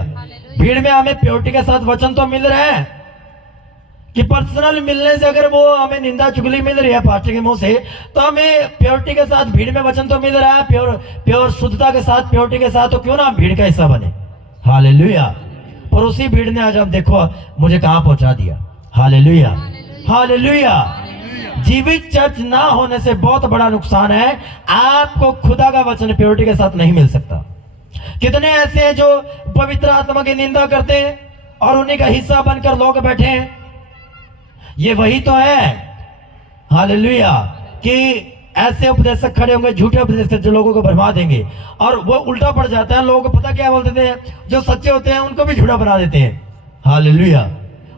भीड़ में हमें प्योरिटी के साथ वचन तो मिल रहे हैं, कि पर्सनल मिलने से अगर वो हमें निंदा चुगली मिल रही है पास्टर के मुंह से, तो हमें प्योरिटी के साथ, भीड़ में वचन तो मिल रहा है प्योर शुद्धता के साथ, प्योरिटी के साथ, तो क्यों ना हम भीड़ का हिस्सा बने। हालेलुया। पर उसी भीड़ ने आज हम देखो मुझे कहां पहुंचा दिया। Hallelujah, hallelujah. जीवित चर्च ना होने से बहुत बड़ा नुकसान है, आपको खुदा का वचन प्योरिटी के साथ नहीं मिल सकता। कितने ऐसे हैं जो पवित्र आत्मा की निंदा करते हैं और उन्हीं का हिस्सा बनकर लोग बैठे हैं। ये वही तो है, हालेलुया, कि ऐसे उपदेशक खड़े होंगे, झूठे उपदेशक जो लोगों को भरमा देंगे, और वो उल्टा पड़ जाता है। लोगों को पता क्या बोलते थे, जो सच्चे होते हैं उनको भी झूठा बना देते हैं। हालेलुया,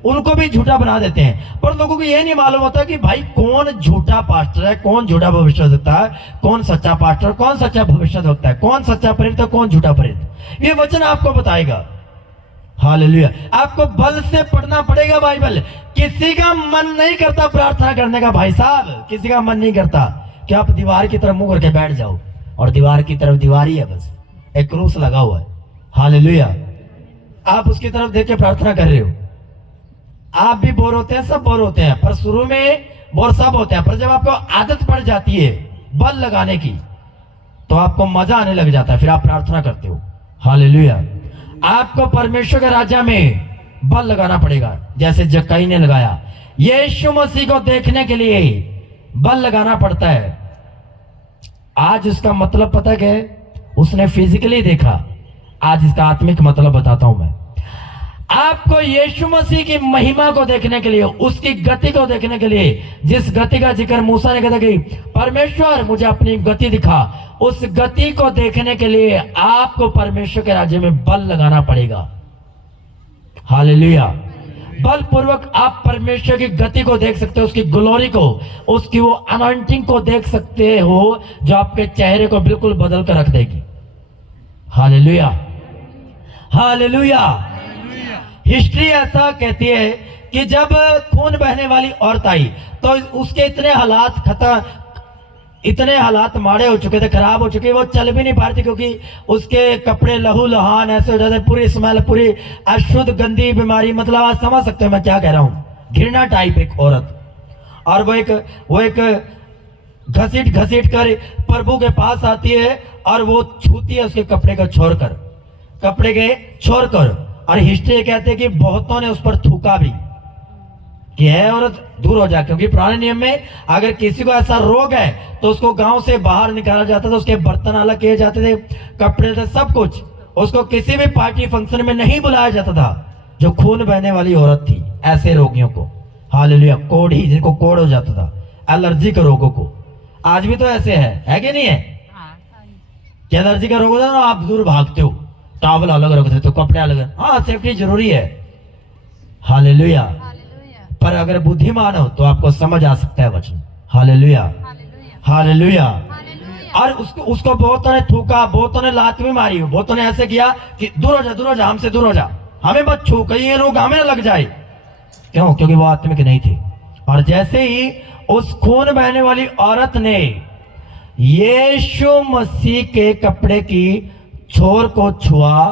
उनको भी झूठा बना देते हैं। पर लोगों को ये नहीं मालूम होता कि भाई कौन झूठा पास्टर है, कौन झूठा भविष्यवक्ता है, कौन सच्चा पास्टर, कौन सच्चा भविष्यवक्ता है, कौन सच्चा प्रेरित है, कौन झूठा प्रेरित। ये वचन आपको बताएगा। हालेलुया। आपको बल से पढ़ना पड़ेगा बाइबल। किसी का मन नहीं करता प्रार्थना करने का, भाई साहब, किसी का मन नहीं करता कि आप दीवार की तरफ मुंह करके बैठ जाओ, और दीवार की तरफ दीवार ही है, बस एक क्रूस लगा हुआ है। हालेलुया। आप उसकी तरफ देख के प्रार्थना कर रहे हो। आप भी बोर होते हैं, सब बोर होते हैं, पर शुरू में बोर सब होते हैं, पर जब आपको आदत पड़ जाती है बल लगाने की, तो आपको मजा आने लग जाता है, फिर आप प्रार्थना करते हो। हालेलुया। आपको परमेश्वर के राज्य में बल लगाना पड़ेगा, जैसे जक्कई ने लगाया। यीशु मसीह को देखने के लिए बल लगाना पड़ता है। आज इसका मतलब पता क्या है? उसने फिजिकली देखा, आज इसका आत्मिक मतलब बताता हूं मैं। आपको यीशु मसीह की महिमा को देखने के लिए, उसकी गति को देखने के लिए, जिस गति का जिक्र मूसा ने कहा कि परमेश्वर मुझे अपनी गति दिखा, उस गति को देखने के लिए आपको परमेश्वर के राज्य में बल लगाना पड़ेगा। हालेलुया। बलपूर्वक आप परमेश्वर की गति को देख सकते हो, उसकी ग्लोरी को, उसकी वो अनॉइंटिंग को देख सकते हो, जो आपके चेहरे को बिल्कुल बदल कर रख देगी। Hallelujah, hallelujah. हिस्ट्री ऐसा कहती है कि जब खून बहने वाली औरत आई, तो उसके इतने हालात माड़े हो चुके थे, खराब हो चुके, वो चल भी नहीं पा रही थी, क्योंकि उसके कपड़े लहू लहान ऐसे हो जाते, पूरी स्मेल, पूरी अशुद्ध गंदी बीमारी, मतलब आप समझ सकते हो मैं क्या कह रहा हूं, घृणा टाइप एक औरत। और वो एक घसीट कर प्रभु के पास आती है, और वो छूती है उसके कपड़े को छोड़कर, और हिस्ट्री कहते हैं कि बहुतों ने उस पर थूका भी कि है औरत दूर हो जा, क्योंकि पुराने नियम में अगर किसी को ऐसा रोग है तो उसको गांव से बाहर निकाला जाता था, उसके बर्तन अलग किए जाते थे, कपड़े थे, सब कुछ। उसको किसी भी पार्टी फंक्शन में नहीं बुलाया जाता था जो खून बहने वाली औरत थी, ऐसे रोगियों को। हालेलुया। कोढ़ी, जिनको कोढ़ हो जाता था, एलर्जी के रोगों को। आज भी तो ऐसे है कि नहीं है? क्या एलर्जी का रोग होता है ना, आप दूर भागते हो, टॉवल अलग रखते हो, तो कपड़े अलग। हाँ, सेफ्टी जरूरी है। हालेलुया। पर अगर बुद्धिमान हो तो आपको समझ आ सकता है वचन। Hallelujah, hallelujah. और उसको बहुतों ने थूका, बहुतों ने लात भी मारी, बहुतों ने ऐसे किया कि दूर हो जा, हमसे दूर हो जा, हमें मत छू, कहीं ये रोग हमें लग जाए। क्यों? क्योंकि वो आत्मिक नहीं थी। और जैसे ही उस खून बहने वाली औरत ने यीशु मसीह के कपड़े की छोर को छुआ,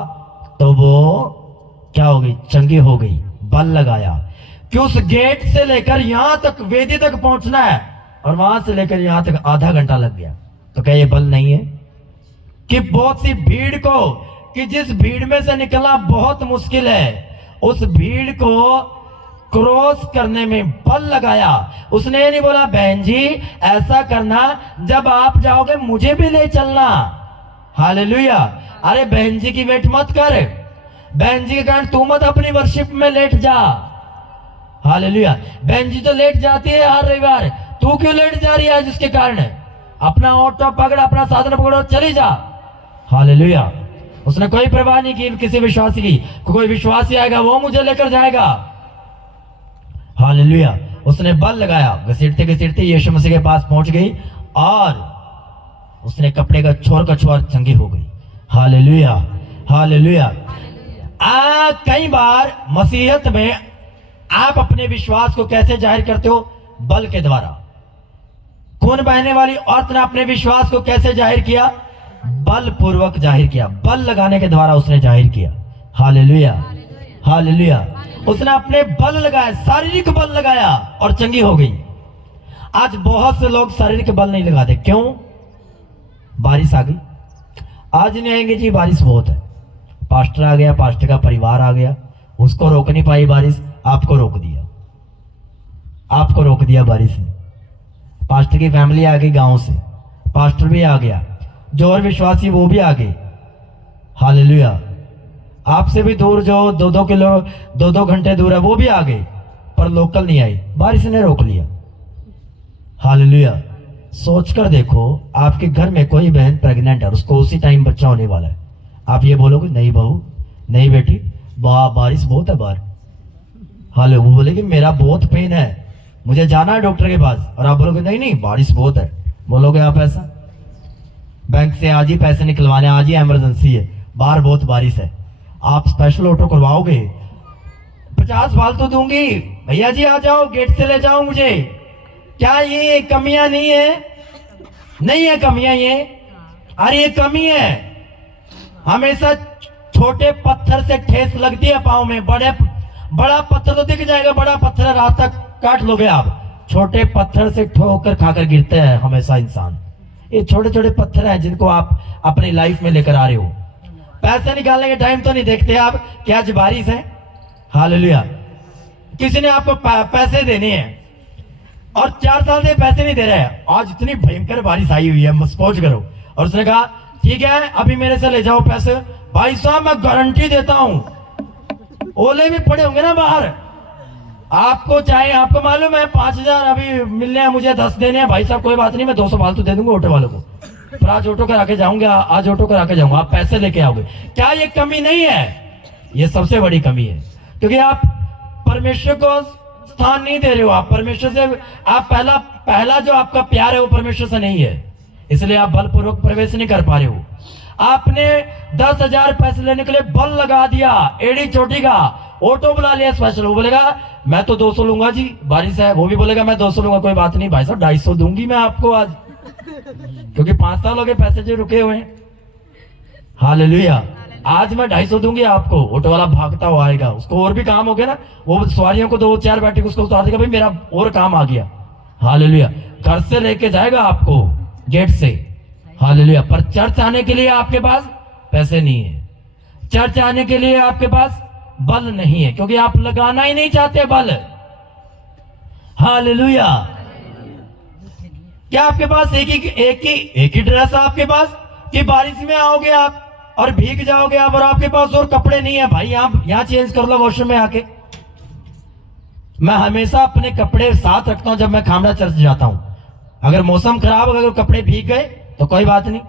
तो वो क्या हो गई? चंगी हो गई। बल लगाया कि उस गेट से लेकर यहां तक, वेदी तक पहुंचना है, और वहां से लेकर यहां तक आधा घंटा लग गया। तो क्या ये बल नहीं है? कि बहुत सी भीड़ को, कि जिस भीड़ में से निकलना बहुत मुश्किल है, उस भीड़ को क्रॉस करने में बल लगाया। उसने ये नहीं बोला बहन जी ऐसा करना, जब आप जाओगे मुझे भी ले चलना। हालेलुया। अरे बहन जी की वेट मत कर, बहन जी के कारण तू मत अपनी वर्शिप में लेट जा। हालेलुया। बहन जी तो लेट जाती है हर रविवार, तू क्यों लेट जा रही है जिसके कारण? अपना ऑटो पकड़, अपना साधन पकड़ो, चली जा। हालेलुया। उसने कोई परवाह नहीं की किसी विश्वासी की, कोई विश्वासी आएगा वो मुझे लेकर जाएगा। हालेलुया। उसने बल लगाया, घसीटते घसीटते यीशु मसीह के पास पहुंच गई, और उसने कपड़े का छोर चंगी हो गई। Hallelujah, hallelujah. कई बार मसीहत में आप अपने विश्वास को कैसे जाहिर करते हो? बल के द्वारा। खून बहने वाली औरत ने अपने विश्वास को कैसे जाहिर किया? बल पूर्वक जाहिर किया, बल लगाने के द्वारा उसने जाहिर किया। Hallelujah, hallelujah. उसने अपने बल लगाया, शारीरिक बल लगाया और चंगी हो गई। आज बहुत से लोग शारीरिक बल नहीं लगाते, क्यों? बारिश आ गई, आज नहीं आएंगे जी, बारिश बहुत है। पास्टर आ गया, पास्टर का परिवार आ गया, उसको रोक नहीं पाई बारिश, आपको रोक दिया, आपको रोक दिया बारिश ने। पास्टर की फैमिली आ गई गांव से, पास्टर भी आ गया, जो और विश्वासी वो भी आ गए। हालेलुया। आपसे भी दूर जो 2-2 किलो 2-2 घंटे दूर है वो भी आ गए, पर लोकल नहीं आई, बारिश ने रोक लिया। हालेलुया। सोचकर देखो, आपके घर में कोई बहन प्रेग्नेंट है, उसको उसी टाइम बच्चा होने वाला है, आप ये बोलोगे नहीं बहू, नहीं बेटी, बारिश बहुत है बाहर। हाले वो बोलेगी मेरा बहुत पेन है, मुझे जाना है डॉक्टर के पास, और आप बोलोगे नहीं नहीं बारिश बहुत है। बोलोगे आप ऐसा? बैंक से आज ही पैसे निकलवाने, आज ही इमरजेंसी है, बाहर बहुत बारिश है, आप स्पेशल ऑटो करवाओगे, 50 फालतू दूंगी, भैया जी आ जाओ, गेट से ले जाओ मुझे। क्या ये कमियां नहीं है? नहीं है कमियां ये, अरे ये कमी है। हमेशा छोटे पत्थर से ठेस लगती है पाँव में, बड़ा पत्थर तो दिख जाएगा, बड़ा पत्थर है, रात तक काट लोगे आप, छोटे पत्थर से ठोकर खाकर गिरते हैं हमेशा इंसान। ये छोटे छोटे पत्थर हैं जिनको आप अपनी लाइफ में लेकर आ रहे हो। पैसे निकालने के टाइम तो नहीं देखते आप कि आज बारिश है। हालेलुया। किसी ने आपको पैसे देने हैं और 4 साल से पैसे नहीं दे रहे हैं, आज इतनी भयंकर बारिश आई हुई है, मौज करो, और उसने कहा ठीक है अभी मेरे से ले जाओ पैसे। भाई साहब मैं गारंटी देता हूं, ओले भी पड़े होंगे ना बाहर, आपको चाहे, आपको मालूम है 5,000 अभी मिलने हैं, मुझे 10 देने हैं, भाई साहब कोई बात नहीं, मैं 200 फालतू दे दूंगा ऑटो वालों को, पर आज ऑटो करा के जाऊंगा, आज ऑटो करा के जाऊंगा, आप पैसे लेके आओगे। क्या ये कमी नहीं है? ये सबसे बड़ी कमी है, क्योंकि आप परमेश्वर को स्थान नहीं दे रहे हो। आप परमेश्वर से, आप पहला जो आपका प्यार है वो परमेश्वर से नहीं है, इसलिए आप बलपूर्वक प्रवेश नहीं कर पा रहे हो। आपने 10,000 पैसे लेने के लिए बल लगा दिया, एड़ी चोटी का, ऑटो बुला लिया स्पेशल, वो बोलेगा मैं तो 200 लूंगा जी, बारिश है, वो भी बोलेगा मैं 200 लूंगा, कोई बात नहीं भाई साहब 250 दूंगी मैं आपको आज, क्योंकि 5 साल हो गए पैसे जो रुके हुए हैं। हालेलुया। आज मैं 250 दूंगी आपको। ऑटो वाला भागता हुआ आएगा, उसको और भी काम हो गया ना, वो सवारियों को 2-4 बैठे उसको उतार देगा, भाई मेरा और काम आ गया। हालेलुया। घर से लेके जाएगा आपको गेट से। हालेलुया। पर चर्च आने के लिए आपके पास पैसे नहीं है, चर्च आने के लिए आपके पास बल नहीं है, क्योंकि आप लगाना ही नहीं चाहते बल। हालेलुया। क्या आपके पास एक ही ड्रेस है आपके पास, कि बारिश में आओगे आप और भीग जाओगे आप, और आपके पास और कपड़े नहीं है? भाई आप यहां चेंज कर लो वॉशरूम में आके। मैं हमेशा अपने कपड़े साथ रखता हूं जब मैं खामड़ा चर्च जाता हूं। अगर मौसम खराब, अगर कपड़े भीग गए तो कोई बात नहीं,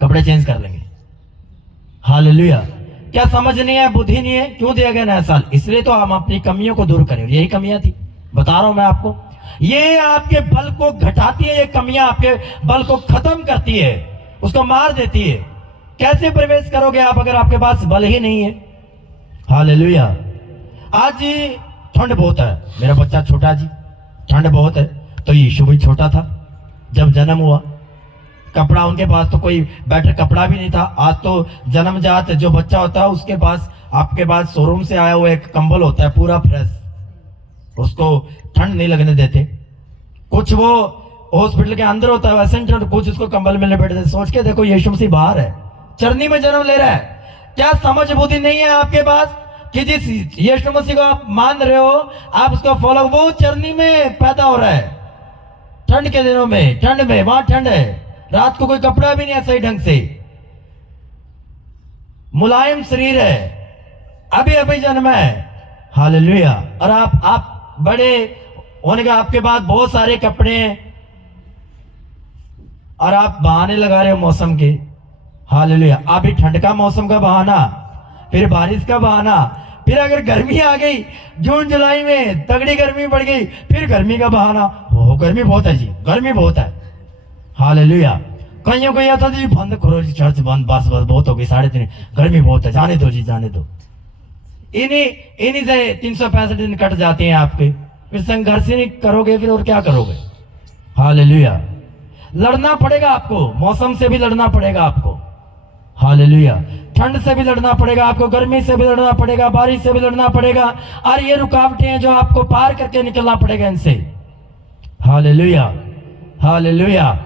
कपड़े चेंज कर लेंगे। हालेलुया। क्या समझ नहीं है, बुद्धि नहीं है? क्यों दिया गया नया साल? इसलिए तो हम अपनी कमियों को दूर करें, यही कमियां थी, बता रहा हूं मैं आपको। ये आपके बल को घटाती है, ये कमियां आपके बल को खत्म करती है, उसको मार देती है। कैसे प्रवेश करोगे आप अगर आपके पास बल ही नहीं है? हालेलुया। आज ठंड बहुत है, मेरा बच्चा छोटा जी, ठंड बहुत है, तो यीशु भी छोटा था जब जन्म हुआ, कपड़ा उनके पास तो कोई बेटर कपड़ा भी नहीं था। आज तो जन्मजात जो बच्चा होता है उसके पास, आपके पास शोरूम से आया हुआ एक कंबल होता है पूरा फ्रेश, उसको ठंड नहीं लगने देते। कुछ वो हॉस्पिटल के अंदर होता है वैसे ठंड, कुछ उसको कंबल में लपेट देते। सोच के देखो यीशु मसीह बाहर है, चरनी में जन्म ले रहा है। क्या समझ बुद्धि नहीं है आपके पास कि जिस यीशु मसीह को आप मान रहे हो, आप उसका फॉलो, वो चरनी में पैदा हो रहा है, ठंड के दिनों में, ठंड में, वहां ठंड है, रात को कोई कपड़ा भी नहीं है सही ढंग से, मुलायम शरीर है, अभी अभी जन्मा है। हालेलुया। और आप बड़े होने का आपके पास बहुत सारे कपड़े हैं और आप बहाने लगा रहे हो मौसम के। हालेलुया। अभी ठंड का मौसम का बहाना, फिर बारिश का बहाना, फिर अगर गर्मी आ गई जून जुलाई में तगड़ी गर्मी बढ़ गई, फिर गर्मी का बहाना, हो गर्मी बहुत है जी, गर्मी बहुत है। हालेलुया। कहीं कोई आता जी बंद करो जी चर्च, बंद, बस बस बहुत हो गई, 3.5 गर्मी बहुत है, जाने दो जी जाने दो। इन्हीं से 365 दिन कट जाते हैं आपके, फिर संघर्ष नहीं करोगे फिर और क्या करोगे? हालेलुया। लड़ना पड़ेगा आपको, मौसम से भी लड़ना पड़ेगा आपको। हालेलुया। ठंड से भी लड़ना पड़ेगा आपको, गर्मी से भी लड़ना पड़ेगा, बारिश से भी लड़ना पड़ेगा, और ये रुकावटें हैं जो आपको पार करके निकलना पड़ेगा इनसे। Hallelujah, hallelujah.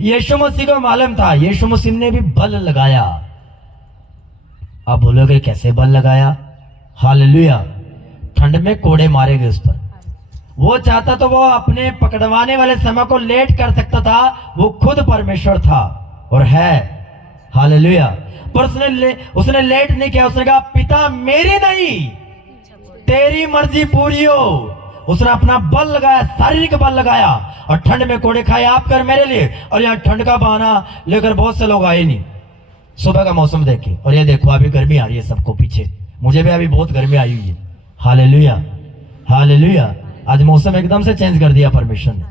यीशु मसीह को मालूम था, यीशु मसीह ने भी बल लगाया। आप बोलोगे कैसे बल लगाया? हालेलुया। ठंड में कोड़े मारे गए उस पर। वो चाहता तो वो अपने पकड़वाने वाले समय को लेट कर सकता था, वो खुद परमेश्वर था और है। हालेलुया। पर उसने लेट नहीं किया। उसने कहा पिता मेरी नहीं तेरी मर्जी पूरी हो। उसने अपना बल लगाया, शारीरिक बल लगाया, और ठंड में कोड़े खाए आप कर मेरे लिए। और यहाँ ठंड का बहाना लेकर बहुत से लोग आए नहीं सुबह का मौसम देखे, और ये देखो अभी गर्मी आ रही है सबको पीछे, मुझे भी अभी बहुत गर्मी आई हुई है। Hallelujah, hallelujah. आज मौसम एकदम से चेंज कर दिया परमेश्वर ने।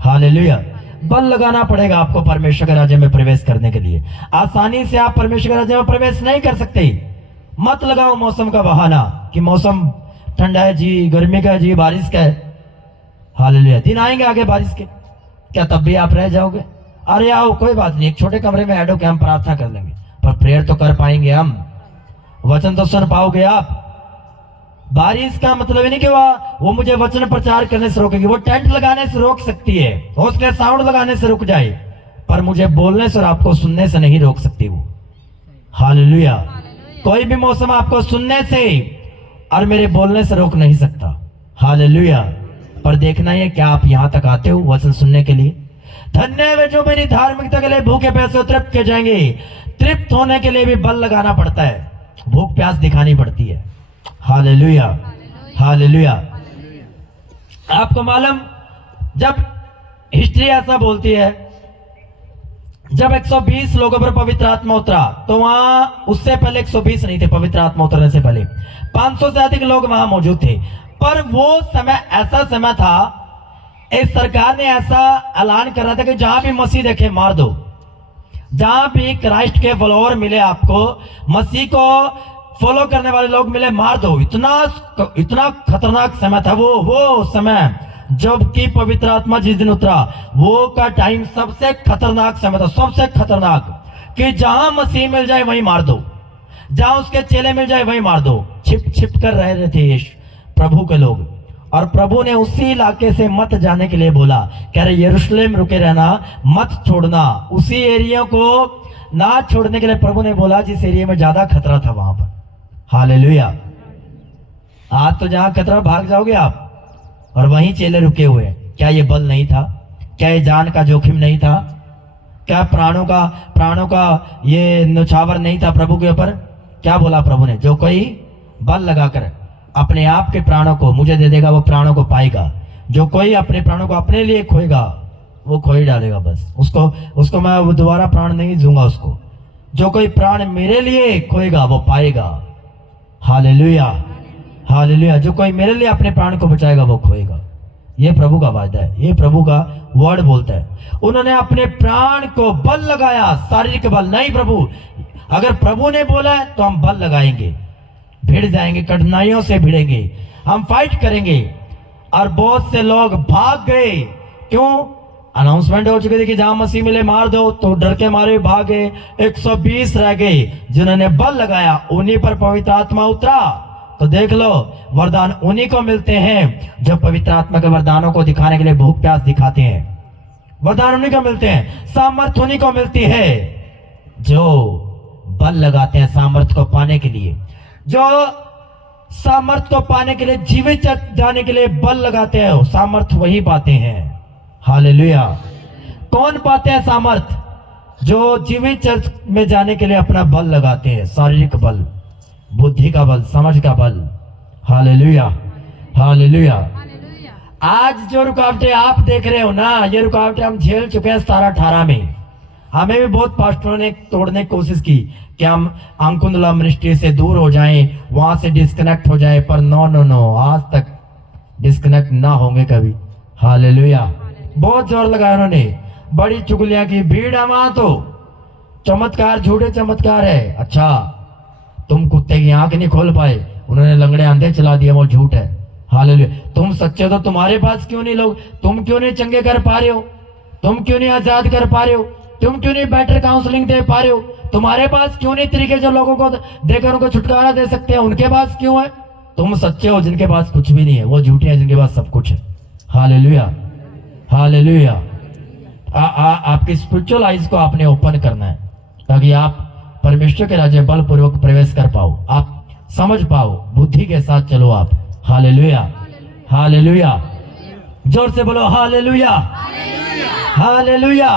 हालेलुया। बल लगाना पड़ेगा आपको परमेश्वर के राज्य में प्रवेश करने के लिए। आसानी से आप परमेश्वर के राज्य में प्रवेश नहीं कर सकते। मत लगाओ मौसम का बहाना कि मौसम ठंडा है जी, गर्मी का है जी, बारिश का है। हालेलुया। दिन आएंगे आगे बारिश के, क्या तब भी आप रह जाओगे? अरे आओ कोई बात नहीं, एक छोटे कमरे में ऐड होकर हम प्रार्थना कर लेंगे, पर प्रेयर तो कर पाएंगे हम, वचन तो सुन पाओगे आप। बारिश का मतलब नहीं कि वो मुझे वचन प्रचार करने से रोकेगी, वो टेंट लगाने से रोक सकती है, हो सकता है साउंड लगाने से रुक जाए, पर मुझे बोलने से और आपको सुनने से नहीं रोक सकती वो। हालेलुया। कोई भी मौसम आपको सुनने से और मेरे बोलने से रोक नहीं सकता। हालेलुया। पर देखना है क्या आप यहां तक आते हो वचन सुनने के लिए। धन्य है जो मेरी धार्मिकता के लिए भूखे प्यासे तृप्त के जाएंगे। तृप्त होने के लिए भी बल लगाना पड़ता है, भूख प्यास दिखानी पड़ती है। Hallelujah, hallelujah. आपको मालूम, जब हिस्ट्री ऐसा बोलती है, जब 120 लोगों पर पवित्र आत्मा उतरा, तो वहां उससे पहले 120 नहीं थे, पवित्र आत्मा उतरने से पहले 500 से अधिक लोग वहां मौजूद थे। पर वो समय ऐसा समय था, इस सरकार ने ऐसा ऐलान कर रहा था कि जहां भी मसीह देखे मार दो। जहां भी क्राइस्ट के फॉलोअर मिले, आपको मसीह को फॉलो करने वाले लोग मिले, मार दो। इतना खतरनाक समय था वो समय जबकि पवित्र आत्मा जिस दिन उतरा, वो का टाइम सबसे खतरनाक समय था, सबसे खतरनाक, कि जहां मसीह मिल जाए वहीं मार दो, जहां उसके चेले मिल जाए वहीं मार दो। छिप छिप कर रहे थे प्रभु के लोग, और प्रभु ने उसी इलाके से मत जाने के लिए बोला, कह रहे यरूशलेम रुके रहना, मत छोड़ना। उसी एरिया को ना छोड़ने के लिए प्रभु ने बोला जिस एरिया में ज्यादा खतरा था वहां पर। हालेलुया। आज तो जहां खतरा भाग जाओगे आप, और वहीं चेले रुके हुए। क्या ये बल नहीं था? क्या ये जान का जोखिम नहीं था? क्या प्राणों का ये न्यौछावर नहीं था प्रभु के ऊपर? क्या बोला प्रभु ने? जो कोई बल लगाकर अपने आप के प्राणों को मुझे दे देगा, वो प्राणों को पाएगा। जो कोई अपने प्राणों को अपने लिए खोएगा, वो खो ही डालेगा बस। उसको मैं दोबारा प्राण नहीं दूंगा उसको। जो कोई प्राण मेरे लिए खोएगा वो पाएगा। Hallelujah, hallelujah. जो कोई मेरे लिए अपने प्राण को बचाएगा वो खोएगा। ये प्रभु का वादा है, ये प्रभु का वर्ड बोलता है। उन्होंने अपने प्राण को बल लगाया, शारीरिक बल नहीं। प्रभु अगर प्रभु ने बोला है तो हम बल लगाएंगे, भिड़ जाएंगे, कठिनाइयों से भिड़ेंगे, हम फाइट करेंगे। और बहुत से लोग भाग गए। क्यों? अनाउंसमेंट हो चुकी थी कि जहां मसीह मिले मार दो, तो डर के मारे भागे। 120 रह गए जिन्होंने बल लगाया, उन्हीं पर पवित्र आत्मा उतरा। तो देख लो, वरदान उन्हीं को मिलते हैं जो पवित्र आत्मा के वरदानों को दिखाने के लिए भूख प्यास दिखाते हैं। वरदान उन्हीं को मिलते हैं, सामर्थ उन्हीं को मिलती है जो बल लगाते हैं सामर्थ को पाने के लिए। जो सामर्थ को पाने के लिए, जीवित जाने के लिए बल लगाते हैं, सामर्थ वही पाते हैं। हालेलुया। कौन पाते हैं सामर्थ? जो जीवित चर्च में जाने के लिए अपना बल लगाते हैं, शारीरिक बल, बुद्धि का बल, समझ का बल। Hallelujah, hallelujah. आज जो रुकावटें आप देख रहे हो ना, ये रुकावटें हम झेल चुके हैं 17-18 में। हमें भी बहुत पास्टरों ने तोड़ने की कोशिश की कि हम अंकुंदला मिनिस्ट्री से दूर हो जाएं, वहां से डिस्कनेक्ट हो जाए, पर नो, आज तक डिस्कनेक्ट ना होंगे कभी। हालेलुया। बहुत जोर लगाया उन्होंने, बड़ी चुगलियां की, भीड़ है वहां, तो चमत्कार, झूठे चमत्कार है। अच्छा, तुम कुत्ते की आंख नहीं खोल पाए, उन्होंने लंगड़े अंधे चला दिया, वो झूठ है। हालेलुया। तुम सच्चे तो तुम्हारे पास क्यों नहीं लोग? तुम क्यों नहीं चंगे कर पा रहे हो? तुम क्यों नहीं आजाद कर पा रहे हो? तुम क्यों नहीं बेटर काउंसलिंग दे पा रहे हो? तुम्हारे पास क्यों नहीं तरीके जो लोगों को देकर उनको छुटकारा दे सकते हैं, उनके पास क्यों है? तुम सच्चे हो जिनके पास कुछ भी नहीं है, वो झूठे हैं जिनके पास सब कुछ है। Hallelujah, hallelujah. आपकी स्पिरिचुअल आइज को आपने ओपन करना है ताकि आप परमेश्वर के राज्य बलपूर्वक प्रवेश कर पाओ, आप समझ पाओ, बुद्धि के साथ चलो आप। Hallelujah, hallelujah. जोर से बोलो हालेलुया, हालेलुया।